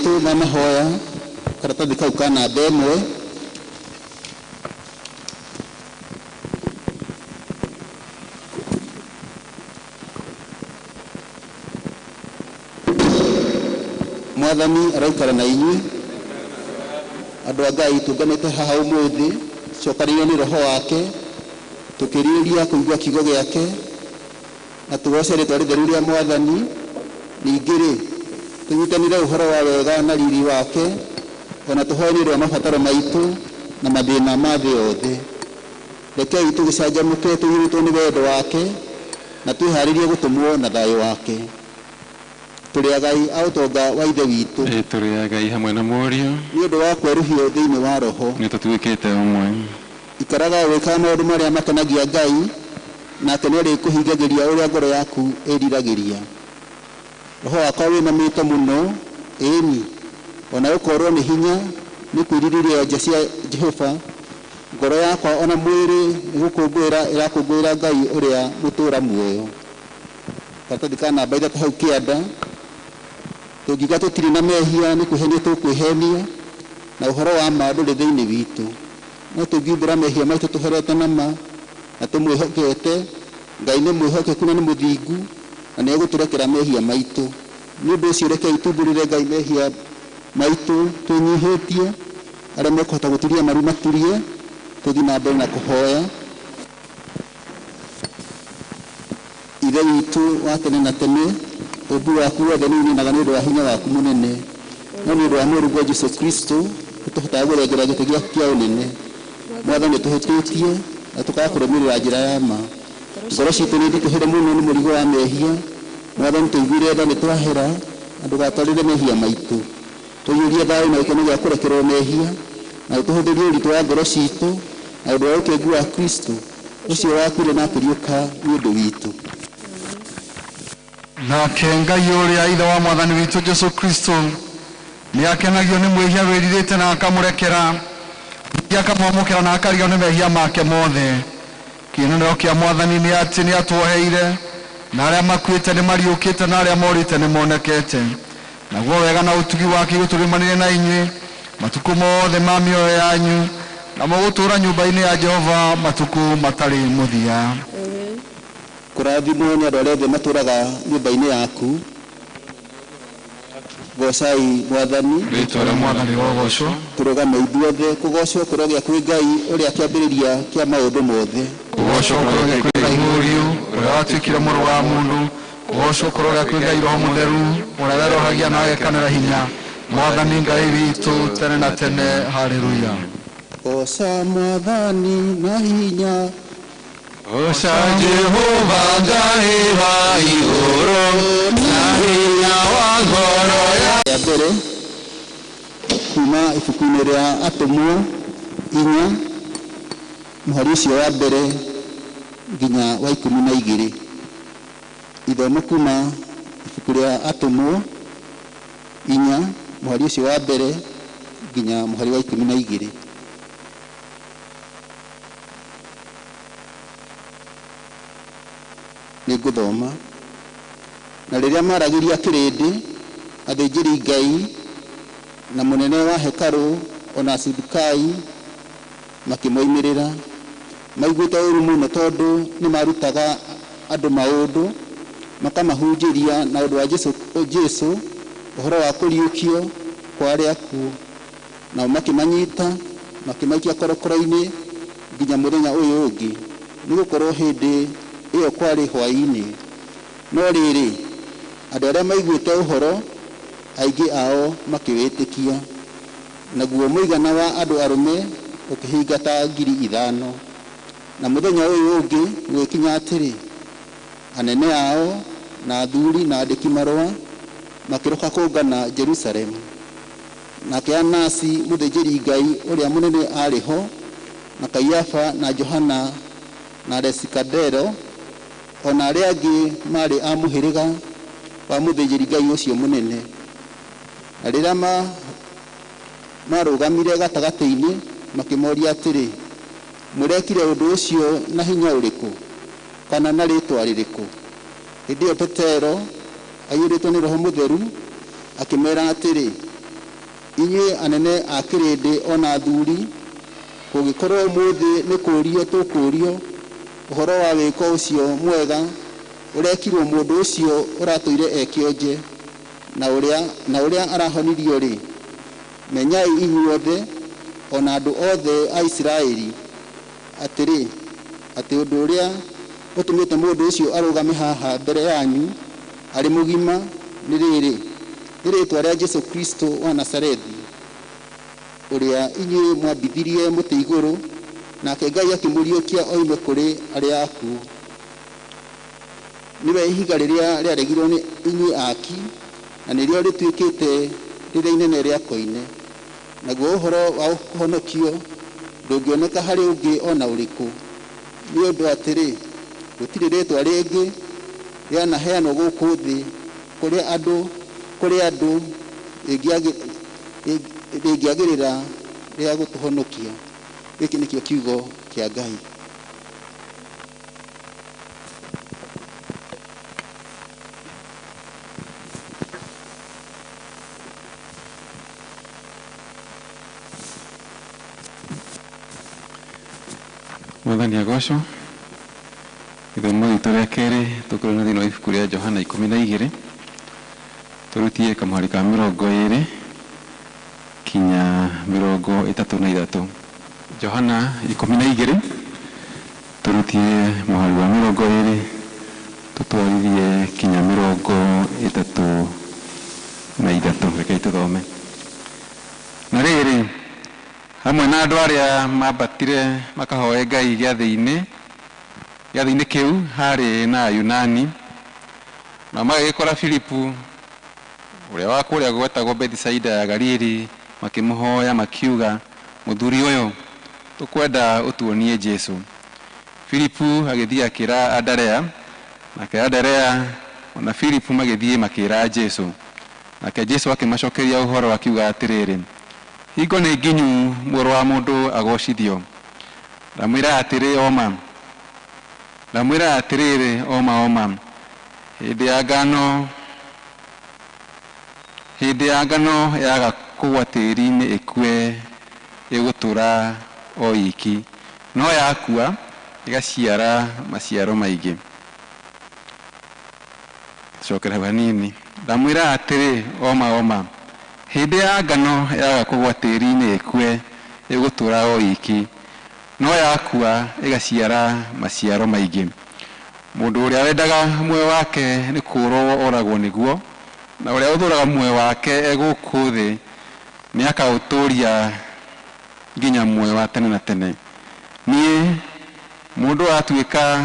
witũ na mahoya karatathi kau ka namba ĩmwe Mwathani araikara na inyuĩ andũ a Ngai tũnganĩte haha ũmũthĩ cokanĩrĩirwo nĩ roho wake tũkĩrirĩria kũigua kiugo gĩake na tũgoce rĩtwa rĩtheru rĩa Mwathani ningĩ-rĩ tũnyitanĩre ũhoro wa wega na riri wake ona tũhoe nĩ ũndũ wa mabataro maitũ na mathĩna ma thĩ yothe. Rekei tũgĩcanjamũke tũiyũrĩtwo nĩ wendo wake na twĩharĩrie gũtũmwo na thayũ wake. Tũrĩ agai a ũtonga wa ithe witũ. Tũrĩ agai hamwe na Mũriũ. Nĩ ũndũ wa kwerũhio thĩinĩ wa roho. Nĩ tũtuĩkĩte ũmwe. Ikaraga gwĩka maũndũ marĩa makenagia Ngai nake nĩ arĩkũhingagĩria ũrĩa ngoro yaku ĩriragĩria. Roho wakwa wĩnamĩte mũno ĩni ona ũkorwo nĩ hinya nĩ kwĩrirĩria nja cia Jehova. Ngoro yakwa ona mwĩrĩ nĩ gũkũngũĩra ĩrakũngũĩra Ngai ũrĩa mũtũũra muoyo. Karatathi ka namba ithatũ hau kĩanda tũngiuga tũtirĩ na mehia nĩ kwĩhenia tũkwĩhenia na ũhoro wa ma ndũrĩ thĩinĩ witũ. No tũngiumbũra mehia maitũ tũherete na ma na tũmwĩhokete Ngai nĩ mwĩhokeku na nĩ mũthingu na nĩ egũtũrekera mehia maitũ. Nĩ ũndũ ũcio rekei tumbũrĩre Ngai mehia maitũ twĩnyihĩtie arĩa mekũhota gũturia maru maturie tũthiĩ na mbere na kũhoya. Ithe witũ wa tene na tene ũmbu waku wothe nĩ uninaga nĩ ũndũ wa hinya waku mũnene no nĩ ũndũ wa Mũrungu Jesũ Kristo tũhotaga gũrengera gĩtĩ gĩaku kĩa ũnene. Mwathani tũhĩtĩtie na tũkaga kũrũmĩrĩra njĩra ya ma. Ngoro citũ nĩ nditũhĩre mũno nĩ mũrigo wa mehia. Mwathani tũiguire tha nĩ twahera na ndũgatwarĩre mehia maitũ. Tũiyũrie thayũ na gĩkeno gĩa kũrekerwo mehia na ũtũhũthĩrie ũritũ wa ngoro citũ na ũndũ wa ũkengu wa Kristo ũcio wakuire na akĩriũka nĩ ũndũ witũ. Nake Ngai ũrĩa ithe wa Mwathani witũ Jesũ Kristo nĩ akenagio nĩ mwĩhia wĩrirĩte na akamũrekera akamwamũkĩra na akarigwo nĩ mehia make mothe. Kĩĩranĩro kĩa Mwathani nĩ atĩ nĩ atuoheire na arĩa makuĩte nĩ mariũkĩte na arĩa morĩte nĩ monekete. Naguo wega na ũtugi wake gũtũrĩmanĩre na inyuĩ matukũ mothe ma mĩoyo yanyu na mũgũtũũra nyũmba-inĩ ya Jehova matukũ matarĩ mũthia. Kũrathimwo nĩ andũ arĩa othe matũũraga nyũmba-inĩ yaku. Gocai Mwathani. Rĩĩtwa rĩa Mwathani rĩrogocwo. Tũrũgame ithuothe kũgocwo kũrogĩa kwĩ Ngai ũrĩa kĩambĩrĩria kĩa maũndũ mothe. Kũgocwo kũrogĩa kwĩ Ngai Mũriũ ũrĩa watuĩkire mũrũ wa mũndũ. Kũgocwo kũrogĩa kwĩ Ngai Roho Mũtheru ũrĩa werohagia na agekanĩra hinya. Mwathani Ngai witũ tene na tene. Haleluya. Goca Mwathani na hinya. Goca Jehova Ngai wa igũrũ na hinya wa ngoro ya mbere kuma ibuku-inĩ rĩa Atũmwo 4 mũhari ũcio wa mbere nginya wa 12. Ithomo kuma ibuku rĩa Atũmwo 4 mũhari ũcio wa mbere nginya mũhari wa 12. Nĩ ngũthoma. Na rĩrĩa maragĩria kĩrĩndĩ athĩnjĩri Ngai na mũnene wa hekarũ ona Asadukai makĩmoimĩrĩra maiguĩte ũũru mũno tondũ nĩ marutaga andũ maũndũ makamahunjĩria na ũndũ wa Jesũ ũhoro wa kũriũkio kwa arĩa akuũ. Nao makĩmanyita makĩmaikia korokoro-inĩ nginya mũthenya ũyũ ũngĩ nĩ gũkorwo hĩndĩ ĩyo kwarĩ hwaĩ-inĩ. No rĩrĩ andũ arĩa maiguĩte ũhoro aingĩ ao makĩwĩtĩkia. Naguo mũigana wa andũ arũme ũkĩhinga ta 5,000. Na mũthenya ũyũ ũngĩ gũgĩkinya atĩrĩ anene ao na athuri na andĩki marũa makĩroka kũngana Jerusalemu. Nake Anasi mũthĩnjĩri Ngai ũrĩa mũnene arĩ ho na Kaiafa na Johana na Alesikandero ona arĩa angĩ marĩ a mũhĩrĩga wa mũthĩnjĩri Ngai ũcio mũnene. Na rĩrĩa marũgamire gatagatĩ-inĩ makĩmoria atĩrĩ mũrekire ũndũ ũcio na hinya ũrĩkũ kana na rĩĩtwa rĩrĩkũ? Hĩndĩ ĩyo Petero aiyũrĩtwo nĩ Roho Mũtheru akĩmera atĩrĩ inyuĩ anene a kĩrĩndĩ ona athuri, kũngĩkorwo ũmũthĩ nĩ kũũrio tũkũũrio ũhoro wa wĩko ũcio mwega ũrekirwo mũndũ ũcio ũratũire ekĩonje na ũrĩa arahonirio rĩ, menyai inyuothe ona andũ othe a Isiraeli atĩrĩ, atĩ ũndũ ũrĩa ũtũmĩte mũndũ ũcio arũgame haha mbere yanyu arĩ mũgima nĩ rĩrĩ, nĩ rĩĩtwa rĩa Jesũ Kristo wa Nazarethi, ũrĩa inyuĩ mwambithirie mũtĩ igũrũ, nake Ngai akĩmũriũkia oime kũrĩ arĩa akuũ. Nĩwe ihiga rĩrĩa rĩaregirwo nĩ inyuĩ aaki, na nĩrĩo rĩtuĩkĩte rĩrĩa inene rĩa koine. Naguo ũhoro wa kũhonokio ndũngĩoneka harĩ ũngĩ ona ũrĩkũ, nĩ ũndũ atĩrĩ, gũtirĩ rĩĩtwa rĩngĩ rĩanaheanwo gũkũ thĩ kũrĩ andũ rĩngĩagĩrĩra rĩa gũtũhonokia. Gĩkĩ nĩkĩo kiugo kĩa Ngai. Mwathani agocwo. Gĩthomo gitũ rĩa kerĩ tũkorwo thĩinĩ wa ibuku rĩa Johana 12 tũrutie kamũhari ka 20 kinya 33. Johana 12 turutie mũhari wa 20 tutwarithie kinya 33. Reke tũthome. Na rĩrĩ, hamwe na andũ arĩa mambatire makahoe Ngai gĩathĩ-inĩ kĩu harĩ na Yunani, na magĩkora Filipu ũrĩa wa kũrĩa gwetagwo Bethisaida ya Galili, makĩmũhoya makiuga, mũthuri ũyũ tũkwenda ũtuonie Jesũ. Filipu agĩthiĩ akĩra Andarea, nake Andarea ona Filipu magĩthiĩ makĩra Jesũ. Nake Jesũ akĩmacokeria ũhoro akiuga atĩrĩrĩ, hingo nĩ nginyu mũrũ wa mũndũ agocithio. Ndamwĩra atĩrĩrĩ oma, hĩndĩ ya ngano yaga kũgwa tĩĩri-inĩ ĩkue ĩgũtũra o iki, no yakua ĩgaciara maciaro maingĩ. Cokera hanini. Ndamwĩra atĩrĩ oma, hĩndĩ ya ngano yaga kũgwa tĩĩri-inĩ ĩkue ĩgũtũra o iki, no yakua ĩgaciara maciaro maingĩ. Mũndũ ũrĩa wendaga muoyo wake nĩ kũũrwo oragwo nĩguo, na ũrĩa ũthũraga muoyo wake egũkũ thĩ nĩ akaũtũũria nginya muoyo wa tene na tene. Niĩ mũndũ atuĩka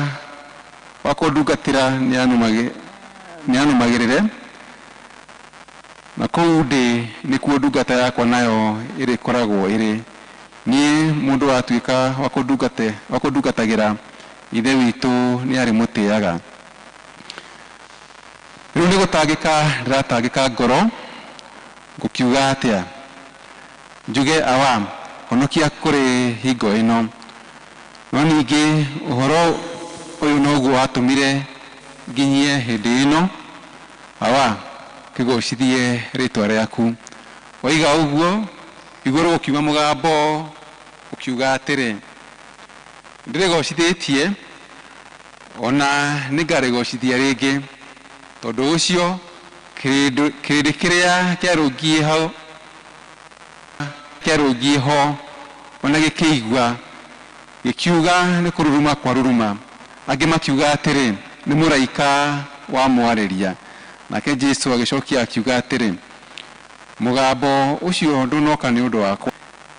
wa kũndungatĩra nĩanũmagĩrĩre, na kũu ndĩ nĩkuo ndungata yakwa nayo ĩrĩkoragwo ĩrĩ. Niĩ mũndũ atuĩka wa kũndungatagĩra ithe witũ nĩ arĩ mũtĩaga. Rĩu nĩ gũtangĩka ndĩratangĩka ngoro, ngũkiuga atĩa? Njuge awa, honokia kũrĩ hingo ĩno. No ningĩ ũhoro ũyũ noguo watũmire nginyie hĩndĩ ĩno. Awa, kĩgocithie rĩĩtwa rĩaku. Waiga ũguo, igũrũ gũkiuma mũgambo ũkiuga atĩrĩ, ndĩrĩgocithĩtie ona nĩngarĩgocithia rĩngĩ. Tondũ ũcio kĩrĩndĩ kĩrĩa kĩarũngiĩ ho ona gĩkĩigua gĩkiuga nĩ kũruruma kwa ruruma. Angĩ makiuga atĩrĩ, nĩ mũraika wa mwarĩria. Nake Jesũ agĩcokia akiuga atĩrĩ, mũgambo ũcio ndũnoka nĩ ũndũ wakwa,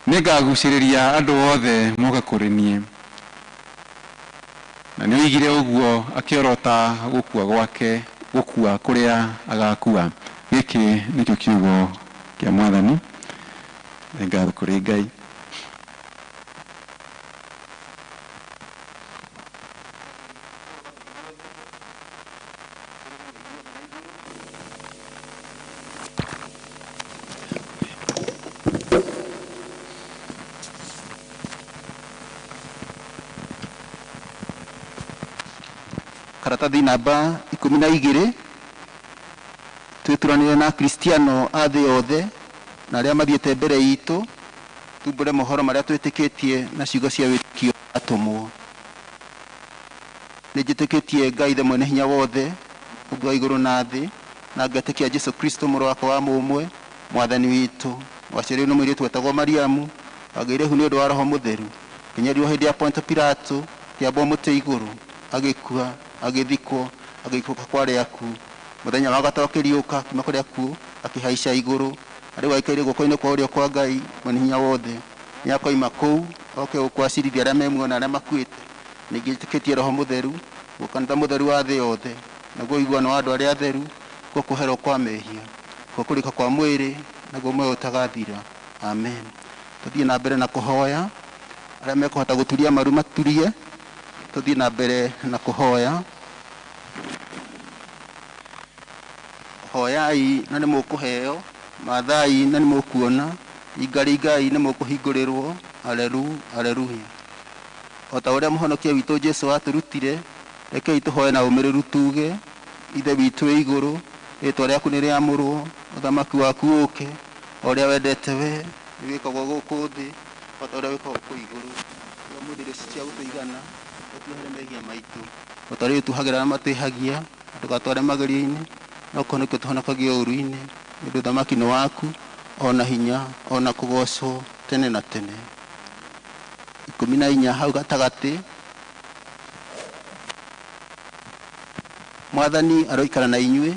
nĩngagucĩrĩria andũ othe moka kũrĩ niĩ. Na nĩ oigire ũguo akĩorota gũkua kũrĩa agakua. Gĩkĩ nĩkĩo kiugo kĩa Mwathani. Ngatho kũrĩ Ngai. Karatathi namba 12 twĩturanĩre na Kristiano a thĩ yothe na arĩa mathiĩte mbere itũ tumbũre mohoro marĩa twĩtĩkĩtie na ciugo cia wĩtĩkio atũmwo. Nĩ njĩtĩkĩtie Ngai ithe mwene hinya wothe, Mũmbi wa igũrũ na thĩ, na ngetĩkia Jesũ Kristo mũrũ wake wa mũmwe, mwathani witũ, waciarĩirwo nĩ mũirĩtu wetagwo Mariamu, wagĩire hu nĩ ũndũ wa Roho Mũtheru, nginyario hĩndĩ ya Ponto Pilato, kĩambwo mũtĩ igũrũ, agĩkua, agĩthikwo, agĩikũrũka kwa arĩa akuũ, mũthenya wa gatatũ akĩriũka kuuma kũrĩ akuũ, akĩhaica igũrũ, arĩ waikaire guoko-inĩ kwa ũrĩo kwa Ngai mwene hinya wothe. Nĩ akoima kũu oke gũkwacirithia arĩa me muoyo na arĩa makuĩte. Ningĩ njĩtĩkĩtie Roho Mũtheru, kanitha mũtheru wa thĩ yothe, naguo ũiguano wa andũ arĩa atheru, kuo kũherwo kwa mehia, kuo kũrĩka kwa mwĩrĩ, naguo muoyo ũtagathira. Amen. Tuthiĩ na mbere na kũhoya. Arĩa mekũhota gũturia maru maturie. Tuthiĩ na mbere na kũhoya. Hoyai na nĩ mũkũheo, mathai na nĩ mũkuona, ingai nĩ mũkũhingũrĩrwo. Haleluya. O ta ũrĩa mũhonokia witũ Jesũ atũrutire, rekei tũhoe na ũmĩrĩru tuge: Ithe witũ wĩ igũrũ, rĩĩtwa rĩaku nĩ rĩamũrwo, ũthamaki waku ũũke, o ũrĩa wendete we nĩ wĩkagwo gũkũ thĩ, o ta ũrĩa wĩkagwo kũu igũrũ. Mũthĩ irio cia gũtũigana, ũtuohere mehia maitũ, o ta ũrĩa ũtuhagĩra arĩa matwĩhagia, ndũgatware magerio-inĩ, no ũhonokie ũtũhonokagie ũũru-inĩ, nĩ ũndũ ũthamaki nĩ waku, ona hinya, ona kũgocwo tene na tene. 14 hau gatagatĩ. Mwathani aroikara na inyuĩ.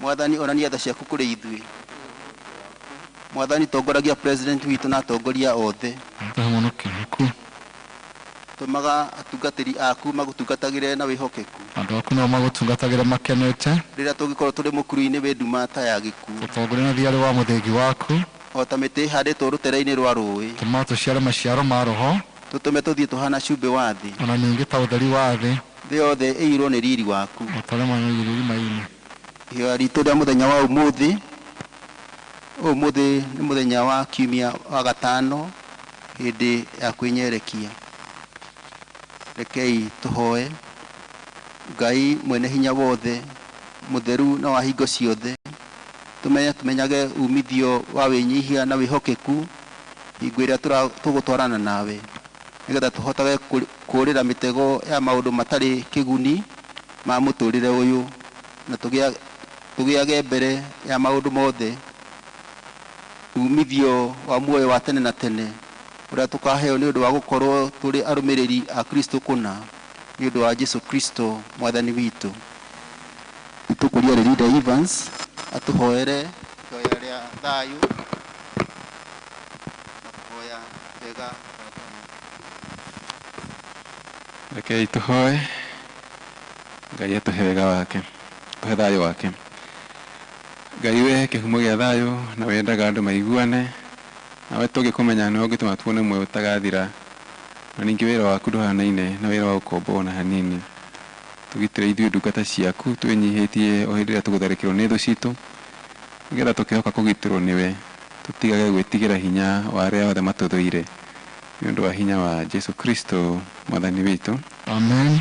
Mwathani onania tha ciaku kũrĩ ithuĩ. Mwathani tongoragia president witũ na atongoria othe. Tũmaga atungatĩri aku magũtungatagĩre na wĩhokeku. Andũ aku no magũtungatagĩre makenete. Rĩrĩa tũngĩkorwo tũrĩ mũkuru-inĩ wĩ nduma ta ya gĩkuũ. Tũtongorie na thiarĩ wa mũthĩgi waku. O ta mĩtĩ ĩhandĩtwo rũtere-inĩ rwa rũĩ. Tũma tũciare maciaro ma Roho. Tũtũme tũthiĩ tũhana cumbĩ wa thĩ. Ona ningĩ ta ũtheri wa thĩ. Thĩ yothe ĩirwo nĩ riri waku. O ta ũrĩa manyũire irima-inĩ. Ihoya ritũ rĩa mũthenya wa ũmũthĩ. Ũmũthĩ nĩ mũthenya wa kiumia wa gatano, hĩndĩ ya kwĩnyerekia. Rekei tũhoe. Ngai mwene hinya wothe, mũtheru na wa hingo ciothe, tumenyage umithio wa wĩnyihia na wĩhokeku hingo ĩrĩa tũgũtwarana nawe, nĩgetha tũhotage kũũrĩra mĩtego ya maũndũ matarĩ kĩguni ma mũtũrĩre ũyũ, na tũgĩage mbere ya maũndũ mothe umithio wa muoyo wa tene na tene ũrĩa tũkaheo nĩ ũndũ wa gũkorwo tũrĩ arũmĩrĩri a Kristo kũna, nĩ ũndũ wa Jesũ Kristo mwathani witũ. Tũkũria Linda Evans atuhoere ihoya rĩa thayũ na kũhoya wega. Rekei tũhoe. Ngai atũhe wega wake, tũhe thayũ wake. Ngai we kĩhumo gĩa thayũ, na wendaga andũ maiguane, nawe tũngĩkũmenya nĩwe ũngĩtũma tuone muoyo ũtagathira, na ningĩ wĩra waku ndũhanaine na wĩra wa ũkombo ona hanini. Tũgitĩre ithuĩ ndungata ciaku, twĩnyihĩtie o hĩndĩ ĩrĩa tũgũtharĩkĩrwo nĩ thũ citũ, nĩgetha tũkĩhoka kũgitĩrwo nĩwe, tũtigage gwĩtigĩra hinya wa arĩa othe matũthũire, nĩ ũndũ wa hinya wa Jesũ Kristo mwathani witũ. Amen.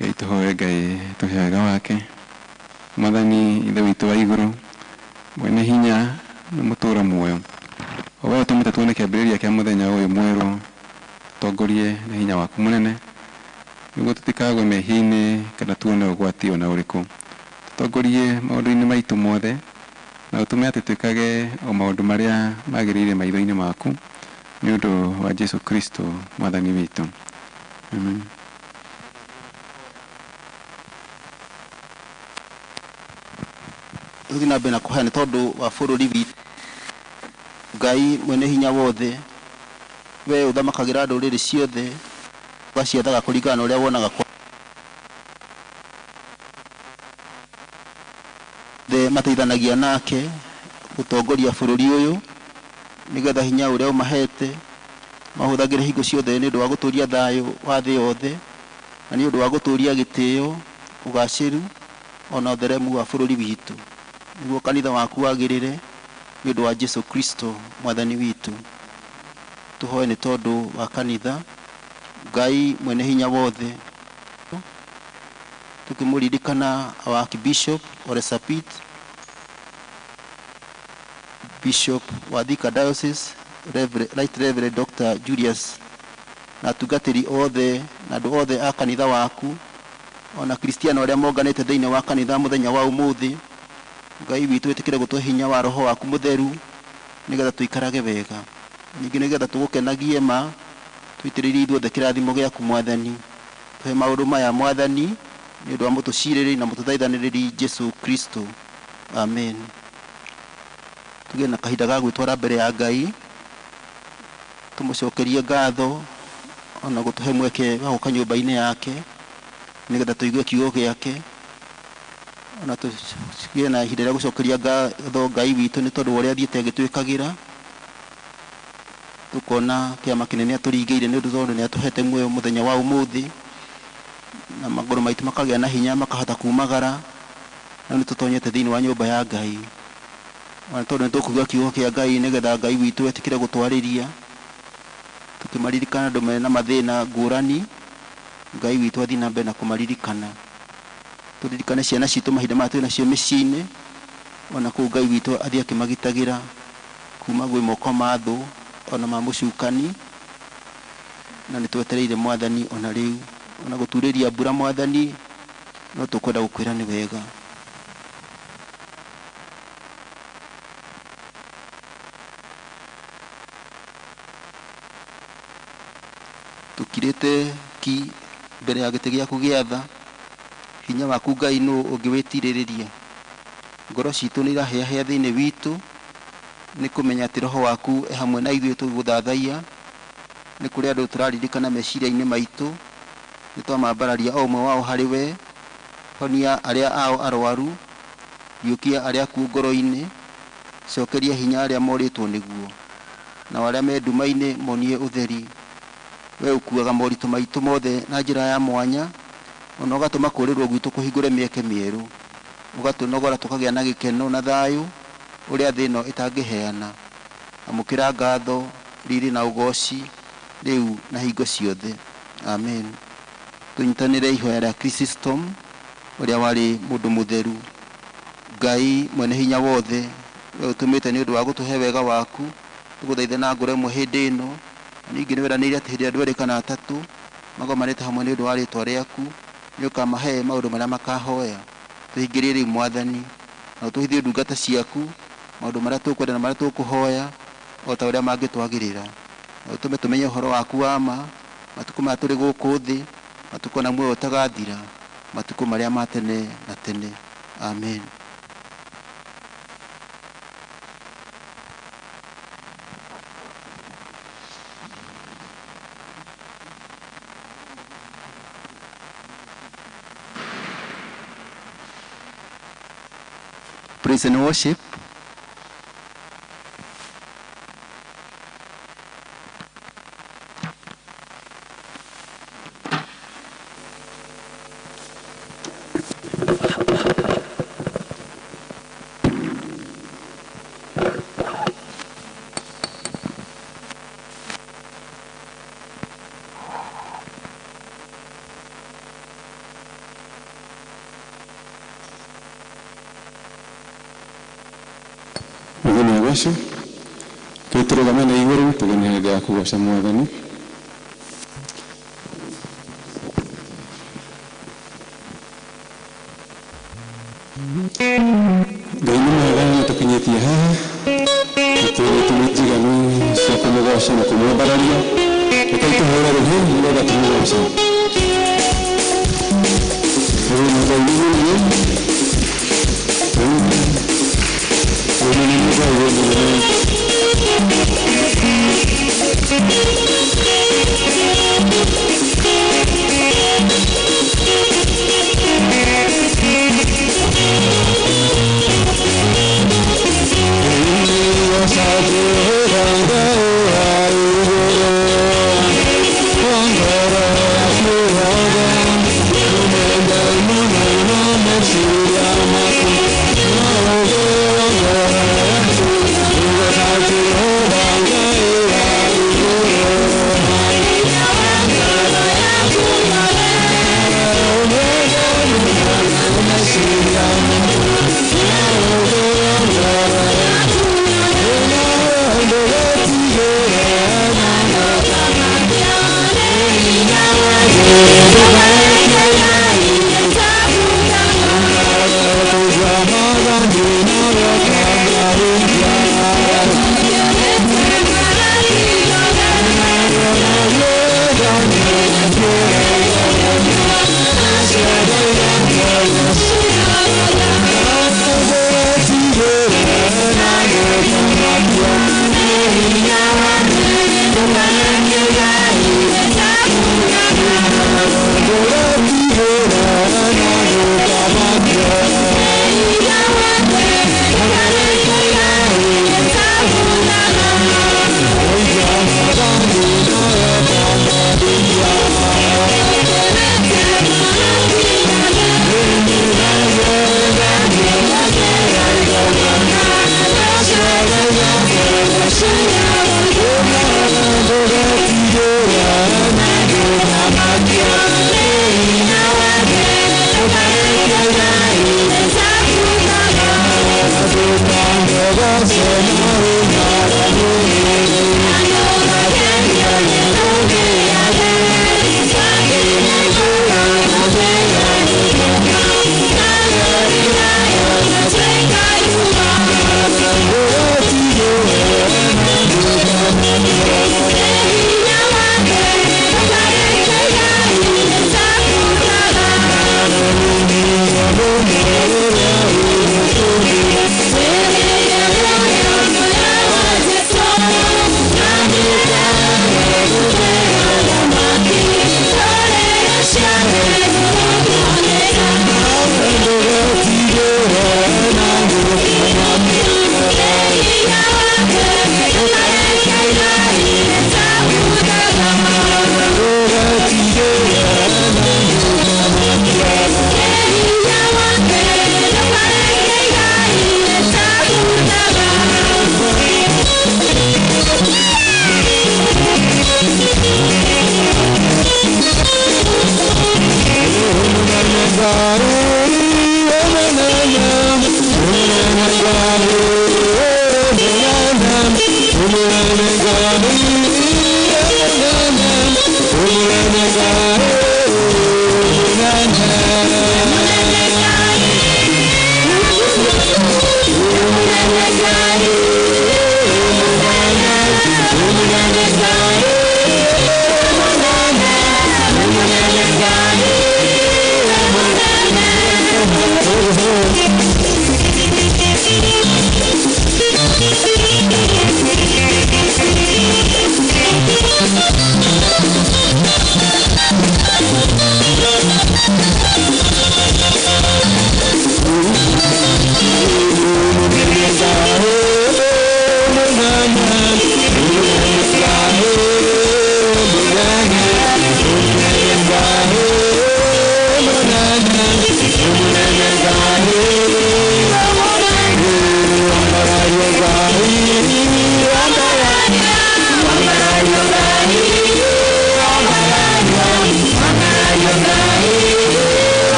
Ngai tũhoe. Ngai tũhe wega wake. Mwathani ithe witũ wa igũrũ, mwene hinya na mũtũũra muoyo, o wee ũtũmĩte tuone kĩambĩrĩria kĩa mũthenya ũyũ mwerũ, tũtongorie na hinya waku mũnene, nĩguo tũtikagwe mehia-inĩ kana tuone ũgwati ona ũrĩkũ. Tũtongorie maũndũ-inĩ maitũ mothe, na ũtũme atĩ twĩkage o maũndũ marĩa magĩrĩire maitho-inĩ maku, nĩ ũndũ wa Jesũ Kristo mwathani witũ. Amen. Tũthiĩ na mbere na kũhoya nĩ tondũ wa bũrũri witũ. Ngai mwene hinya wothe, we ũthamakagĩra ndũrĩrĩ ciothe, ũgaciathaga kũringana na ũrĩa wonaga thĩ mateithanagia nake gũtongoria bũrũri ũyũ, nĩgetha hinya ũrĩa ũmahete mahũthagĩre hingo ciothe nĩ ũndũ wa gũtũũria thayũ wa thĩ yothe, na nĩ ũndũ wa gũtũũria gĩtĩo, ũgacĩru ona ũtheremu wa bũrũri witũ, nĩguo kanitha waku wagĩrĩre nĩ ũndũ wa Jesũ Kristo mwathani witũ. Tũhoe nĩ tondũ wa kanitha. Ngai mwene hinya wothe, tukimũririkana our Archbishop Ole Sapit, Bishop wa Thika Diocese, Right Reverend Dr. Julius, na atungatĩri othe na andũ othe a kanitha waku, ona Kristiano arĩa monganĩte thĩinĩ wa kanitha mũthenya wa ũmũthĩ. Ngai witũ ĩtĩkĩre gũtũhe hinya wa roho waku mũtheru nĩgetha tũikarage wega, ningĩ nĩgetha tũgũkenagie ma, tũitĩrĩrie ithuothe kĩrathimo gĩaku Mwathani. Tũhe maũndũ maya Mwathani nĩ ũndũ wa mũtũcirĩrĩ na mũtũthaithanĩrĩri Jesu Kristo. Amen. Tũgĩe na kahinda ga gwĩtwara mbere ya Ngai, tũmũcokerie ngatho ona gũtũhe mweke wa gũka nyũmba-inĩ yake nĩgetha tũigue kiugo gĩake, ona tũgĩe na ihinda rĩa gũcokeria ngatho Ngai witũ nĩ tondũ ũrĩa athiĩte agĩtwĩkagĩra. Tũkona kĩama kĩnene atũringĩire nĩ ũndũ tondũ nĩ atũhete muoyo mũthenya wa ũmũthĩ, na magũrũ maitũ makagĩa na hinya makahota kumagara, na nĩ tũtonyete thĩinĩ wa nyũmba ya Ngai. Ona tondũ nĩ tũkũigua kiugo kĩa Ngai nĩgetha Ngai witũ etĩkĩre gũtwarĩria, tũkĩmaririkana andũ mena mathĩna ngũrani, Ngai witũ athiĩ na mbere na kũmaririkana. Tũririkane ciana citũ mahinda maya twĩ nacio mĩciĩ-inĩ, ona kũu Ngai witũ athiĩ akĩmagitagĩra kuma gwĩ moko ma thũ ona ma mũcukani, na nĩ twetereire Mwathani ona rĩu, ona gũturĩria mbura Mwathani, no tũkwenda gũkwĩra nĩ wega. Tũkirĩte ki mbere ya gĩtĩ gĩaku gĩa tha, hinya waku Ngai nũ ũngĩwĩtirĩrĩria. Ngoro citũ nĩ irahĩahĩa thĩinĩ witũ nĩ kũmenya atĩ roho waku hamwe na ithuĩ tũgũthathaia. Nĩ kũrĩ andũ tũraririkana meciria-inĩ maitũ, nĩ twamambararia o ũmwe wao harĩ we. Honia arĩa ao arwaru, riũkia arĩa akuũ ngoro-inĩ, cokeria hinya arĩa morĩtwo nĩguo, na arĩa me nduma-inĩ monie ũtheri. We ũkuaga moritũ maitũ mothe na njĩra ya mwanya, ona ũgatũma kũũrĩrwo gwitũ kũhingũre mĩeke mĩerũ, ũgatũnogora tũkagĩa na gĩkeno na thayũ ũrĩa thĩ ĩno ĩtangĩheana. Amũkĩra ngatho, riri na ũgoci rĩu na hingo ciothe. Amen. Tũnyitanĩre ihoya rĩa Chrysostom ũrĩa warĩ mũndũ mũtheru. Ngai mwene hinya wothe, we ũtũmĩte nĩ ũndũ wa gũtũhe wega waku, tũgũthaithe na ngoro ĩmwe hĩndĩ ĩno. Ningĩ nĩ weranĩire atĩ hĩndĩ ĩrĩa andũ erĩ kana atatũ magomanĩte hamwe nĩ ũndũ wa rĩĩtwa rĩaku, nĩ ũkamahe maũndũ marĩa makahoya. Tũhingĩrie rĩu Mwathani, na ũtũhithie ndungata ciaku maũndũ marĩa tũkwenda na marĩa tũkũhoya o ta ũrĩa mangĩtwagĩrĩra. Na ũtũme tũmenye ũhoro waku wa ma matukũ maya tũrĩ gũkũ thĩ, matukũ na muoyo ũtagathira, matukũ marĩa ma tene na tene. Amen. Praise and worship. Yesu twĩtũrũgame na igũrũ tũgene hĩndĩ ya kũgoca Mwathani. Ngai nĩ mwega nĩ tũkinyĩtie haha, tũtũrĩ tũmĩnjiganu cia kũmũgoca na kũmwambararia. Reke tũhũre rũhĩ nĩgetha tũmũgoce. Ngai nĩ Merci.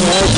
Thank you.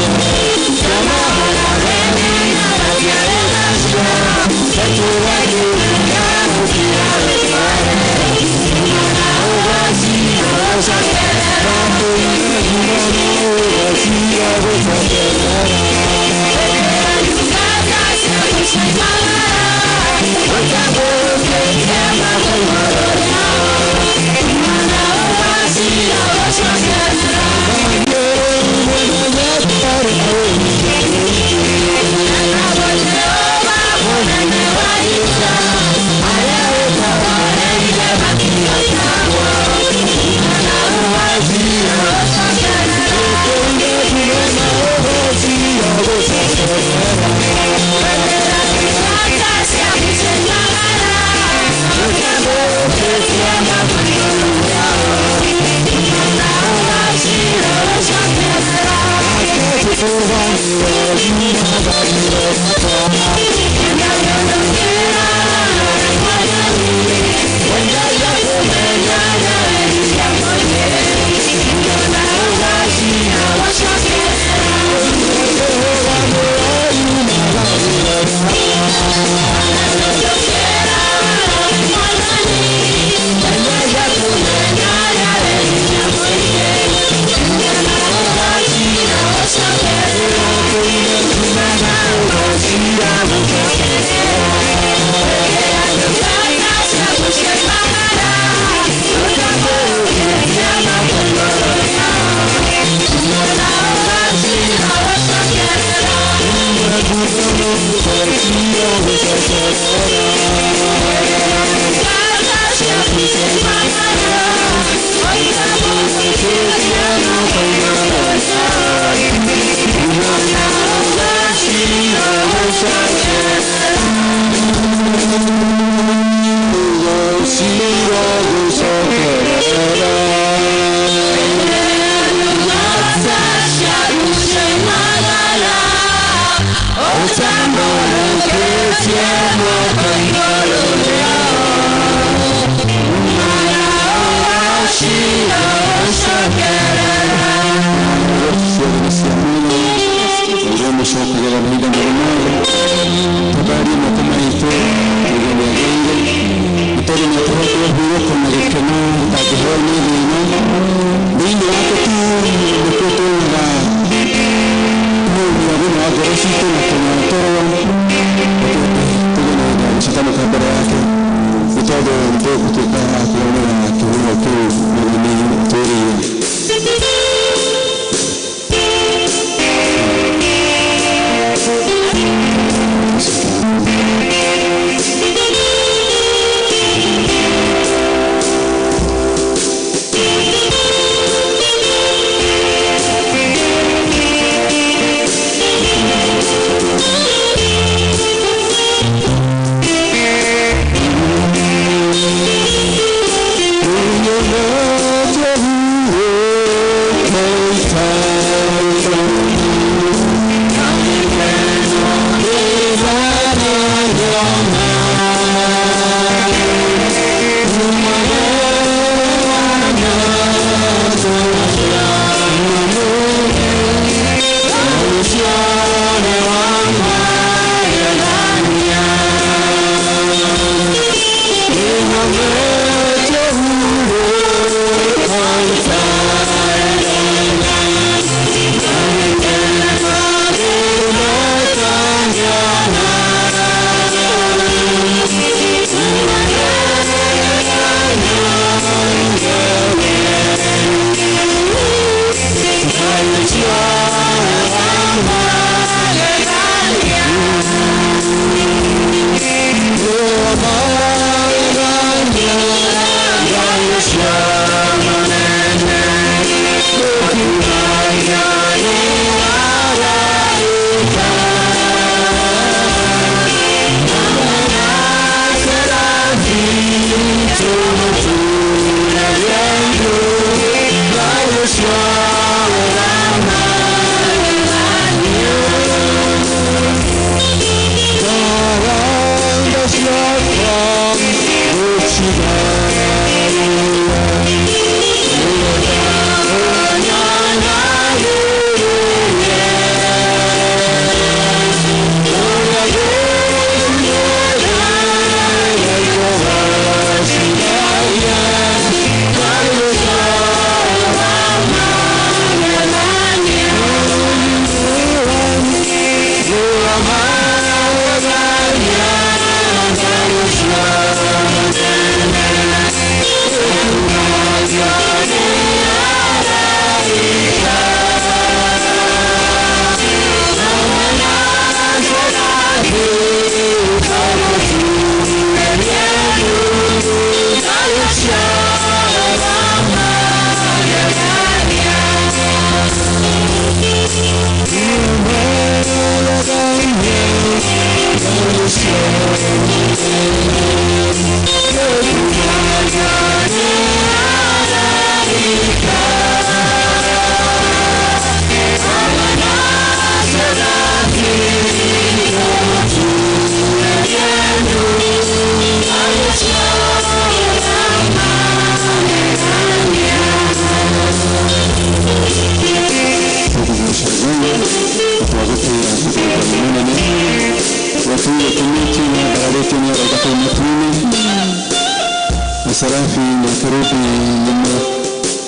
Sarafi na karubi lima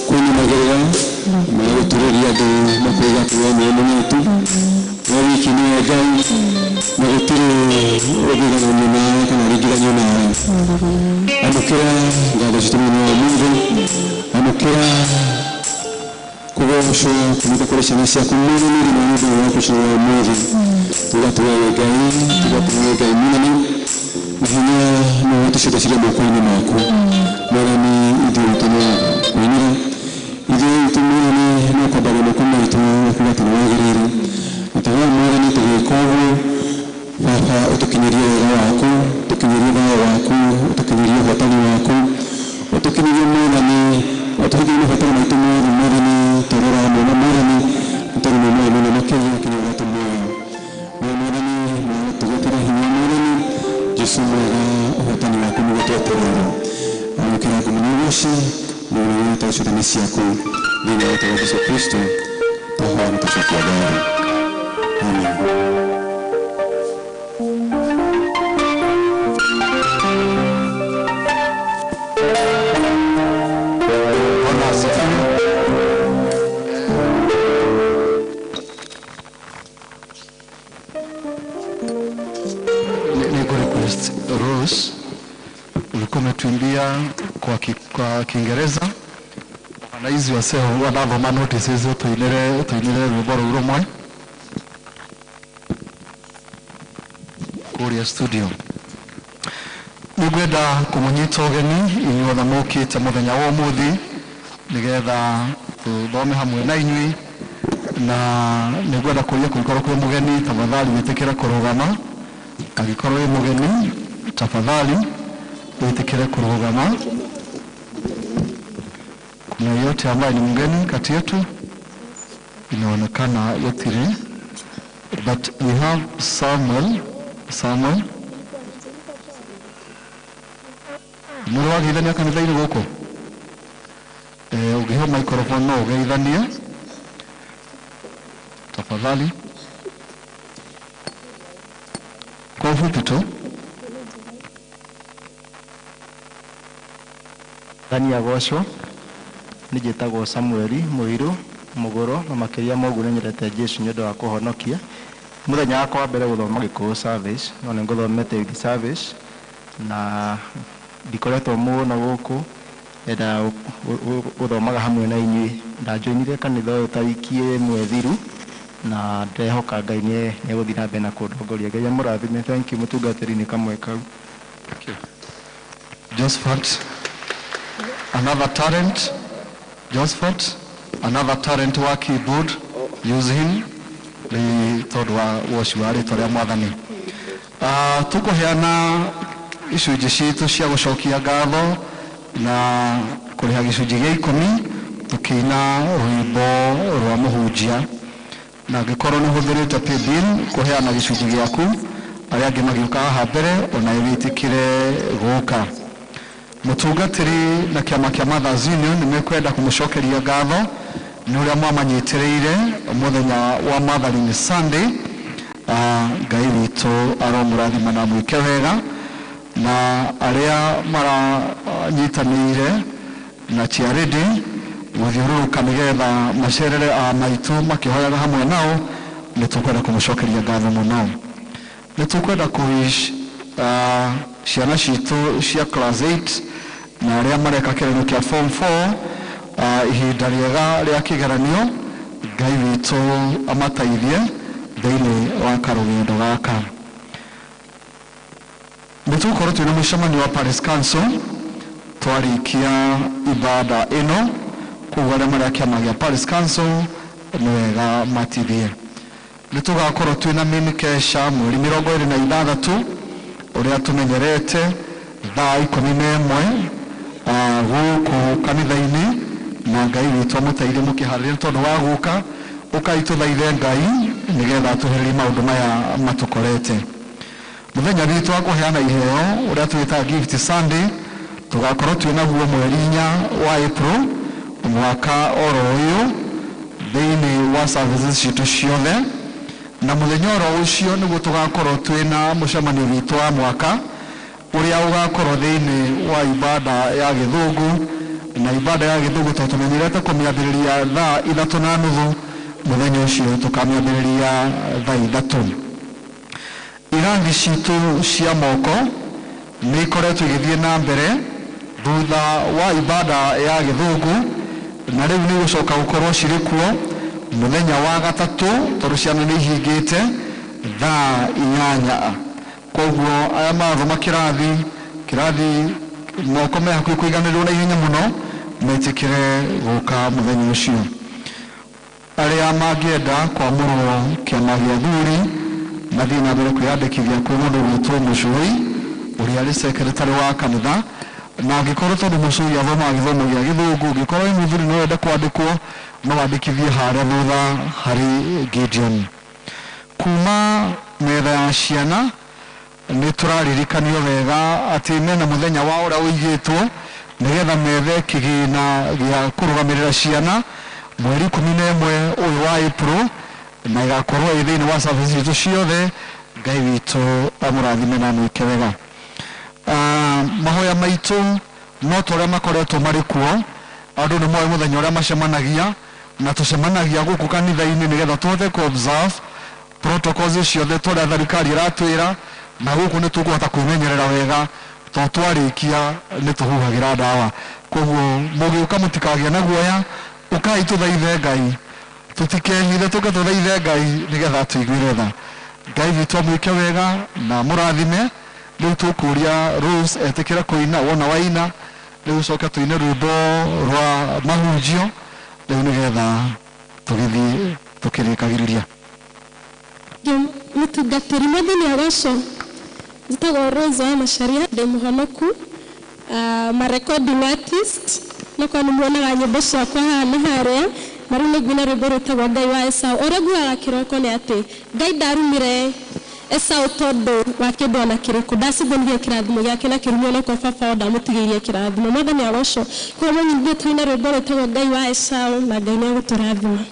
kuni magerera ma utureria de mapega tuwe mwetu na wiki ni agai na utire obiga na nyuma kana rigira nyuma amukira ngalo jitumuni wa Mungu amukira kubo goco kumitakoresha nasi akumuri niri mundu wakushira muri tugatuwe gai tugatuwe munani hinya no tushikashira mukoni mako marani idiotone winira idiotone no kabale mukoma itu kubatana wagirira utawa marani tugekowe baba utukinyiria wako tukinyiria wako utukinyiria hatani wako utukinyiria marani utukinyiria hatani maitu marani torora mwana marani torora mwana makenya kinyato marani tugatira hinya marani jisumara hatani wako mugatorora amukira kumniwoshi mwana tashudanisi yako nina watu wa Yesu Kristo tahani tashakuadara amen. Tumbia kwa Kiingereza na hizi waseo wanavoma notices tuinere ruboro urumwe kuria studio nigwenda kumunyita ogeni inyuotha mukite muthenya wa umuthi nigetha tuthome hamwe na inyui na nigwenda kuria kuikorwo kwi mugeni tafadhali witikira kurugama agikorwo wi mugeni tafadhali witikire kurugama. Kuna yote ambaye ni mgeni kati yetu inaonekana yotire, but we have Samuel murwa githania kanitha-ini guku ugihe microphone no ugeithania tafadhali kwa ufupi tu. Tania goco nijitagwo Samueli Muiru Mugoro na makiria mogu nyerete Jesu nyondo wa kuhonokia muthenya wakwa wa mbere guthoma Gikuyu service no ne nguthomete youth service na ndikoretwo muno guku enda guthomaga hamwe na inyui ndajoinire kanitha uyu ta wiki imwe thiru na ndehoka Ngai ni guthira mbere na kundongoria Ngai amurathime. Thank you mutungatiri-ini kamwe kau. Josephat, another talent. Josephat, another talent wa keyboard. Use him. Ni tondu wa woshi wa ritwa ria Mwathani. Tukuheana icunji citu cia gucokia ngatho na kuriha gicunji gia 10 tukina rwimbo rwa muhunjia na ngikorwo ni huthirite paybill kuheana gicunji giaku aria angi magiuka haha mbere ona witikire guka. Mutungatiri na kiama kia Mothers Union nimekwenda kumucokeria ngatho ni uria mwamanyitireire muthenya wa Mothering Sunday. Ngai witu aromurathima na mwike wega na aria maranyitanire na chiaredi guthiururuka nigetha macerere maitu makihoyaga hamwe nao nitukwenda kumucokeria ngatho muno. Nitukwenda kuwish ciana citu cia class 8 na aria mareka kigeranio kia form 4 ihinda riega ria kigeranio. Ngai witu amateithie thiini wa karugendo gaka. Nitukorwo twina mucemanio wa Paris Council twarikia ibada ino kuguo aria maria kiama gia Paris Council ni wega matithie. Nitugakorwo twina minikesha mweri 26 uria tumenyerete thaa 11 guku kanitha-ini na Ngai witu amuteithie mukiharĩria tondu wa guka ukaituthaithe Ngai nigetha tuhiririe maundu maya matukorete. Muthenya witu wa kuheana iheo uria twita gift Sunday tugakorwo twina guo mweri 4 wa April mwaka oro uyu thiini wa services citu ciothe na muthenya oro ucio niguo tugakorwo twina mucemanio witu wa mwaka uria ugakorwo thiini wa ibada ya githungu na ibada ya githungu tumenyerete kumiambiriria thaa 3:30 muthenya ucio tukamiambiriria thaa 3. Irathi citu cia moko ni ikoretwo igithie na mbere thutha wa ibada ya githungu na rĩu nĩ gũcoka gũkorwo cirĩ kuo mũthenya wa gatatũ tondũ ciana nĩ ihingĩte thaa 8. Koguo aya mathoma kĩrathi moko me hakuhĩ kũiganĩrwo na ihenya mũno metĩkĩre gũka mũthenya ũcio. Arĩa mangĩenda kwamũrwo kĩama gĩa athuri mathiĩ na mbere kwĩyandĩkithia kwĩ mũndũ wĩtwo Mũcũi ũrĩa arĩ secretary wa kanitha, na angĩkorwo tondũ Mũcũi athomaga gĩthomo gĩa Gĩthũngũ, angĩkorwo wĩ mũthuri no wende kwandĩkwo no wandĩkithie harĩa thutha harĩ Gideon. Kuma metha ya ciana nĩ tũraririkanio wega atĩ mena mũthenya wa ũrĩa ũigĩtwo nĩgetha methe kĩgĩna gĩa kũrũgamĩrĩra ciana mweri 11 ũyũ wa April, na igakorwo ĩ thĩinĩ wa service itũ ciothe. Ngai witũ amũrathime na mwĩke wega. Mahoya maitũ no tũrĩa makoretwo marĩ kuo, andũ nĩ moĩ mũthenya ũrĩa macemanagia na tũcemanagia gũkũ kanitha-inĩ nĩgetha tũhote ku observe protocols ciothe tũrĩa thirikari ĩratwĩra, na gũkũ nĩ tũkũhota kwĩmenyerera wega tondũ twarĩkia nĩ tũhuhagĩra ndawa. Koguo mũgĩũka mũtikagĩa na guoya, ũkai tũthaithe Ngai, tũtikehithe tũke tũthaithe Ngai nĩgetha tũiguĩre tha. Ngai witũ amwĩke wega na mũrathime. Rĩu tũkũria Rose etĩkĩra kũina, wona waina rĩu coka tũine rwĩmbo rwa mahunjio rĩu nĩgetha tũgĩthiĩ tũkĩrĩkagĩrĩria. Mũtungatĩri mũthenya ũcio njĩtagwo Rose wa Macharia, ndĩ mũhonoku, ma-recording artist, no kwa nĩ muonaga nyĩmbo ciakwa haha na harĩa, na rĩu nĩ ngwina rwĩmbo rwĩtagwo Ngai wa Esaũ. Ũrĩa nguaga kĩroko nĩ atĩ Ngai ndarumire Esaũ tondũ wa kĩndũ ona kĩrĩkũ, ndacithũnirie kĩrathimo gĩake na kĩrumio no kwa baba o ndamũtigĩirie kĩrathimo. Mwathani agocwo. Koguo mũnyitithie tũine rwĩmbo rwĩtagwo Ngai wa Esaũ na Ngai nĩ agũtũrathima.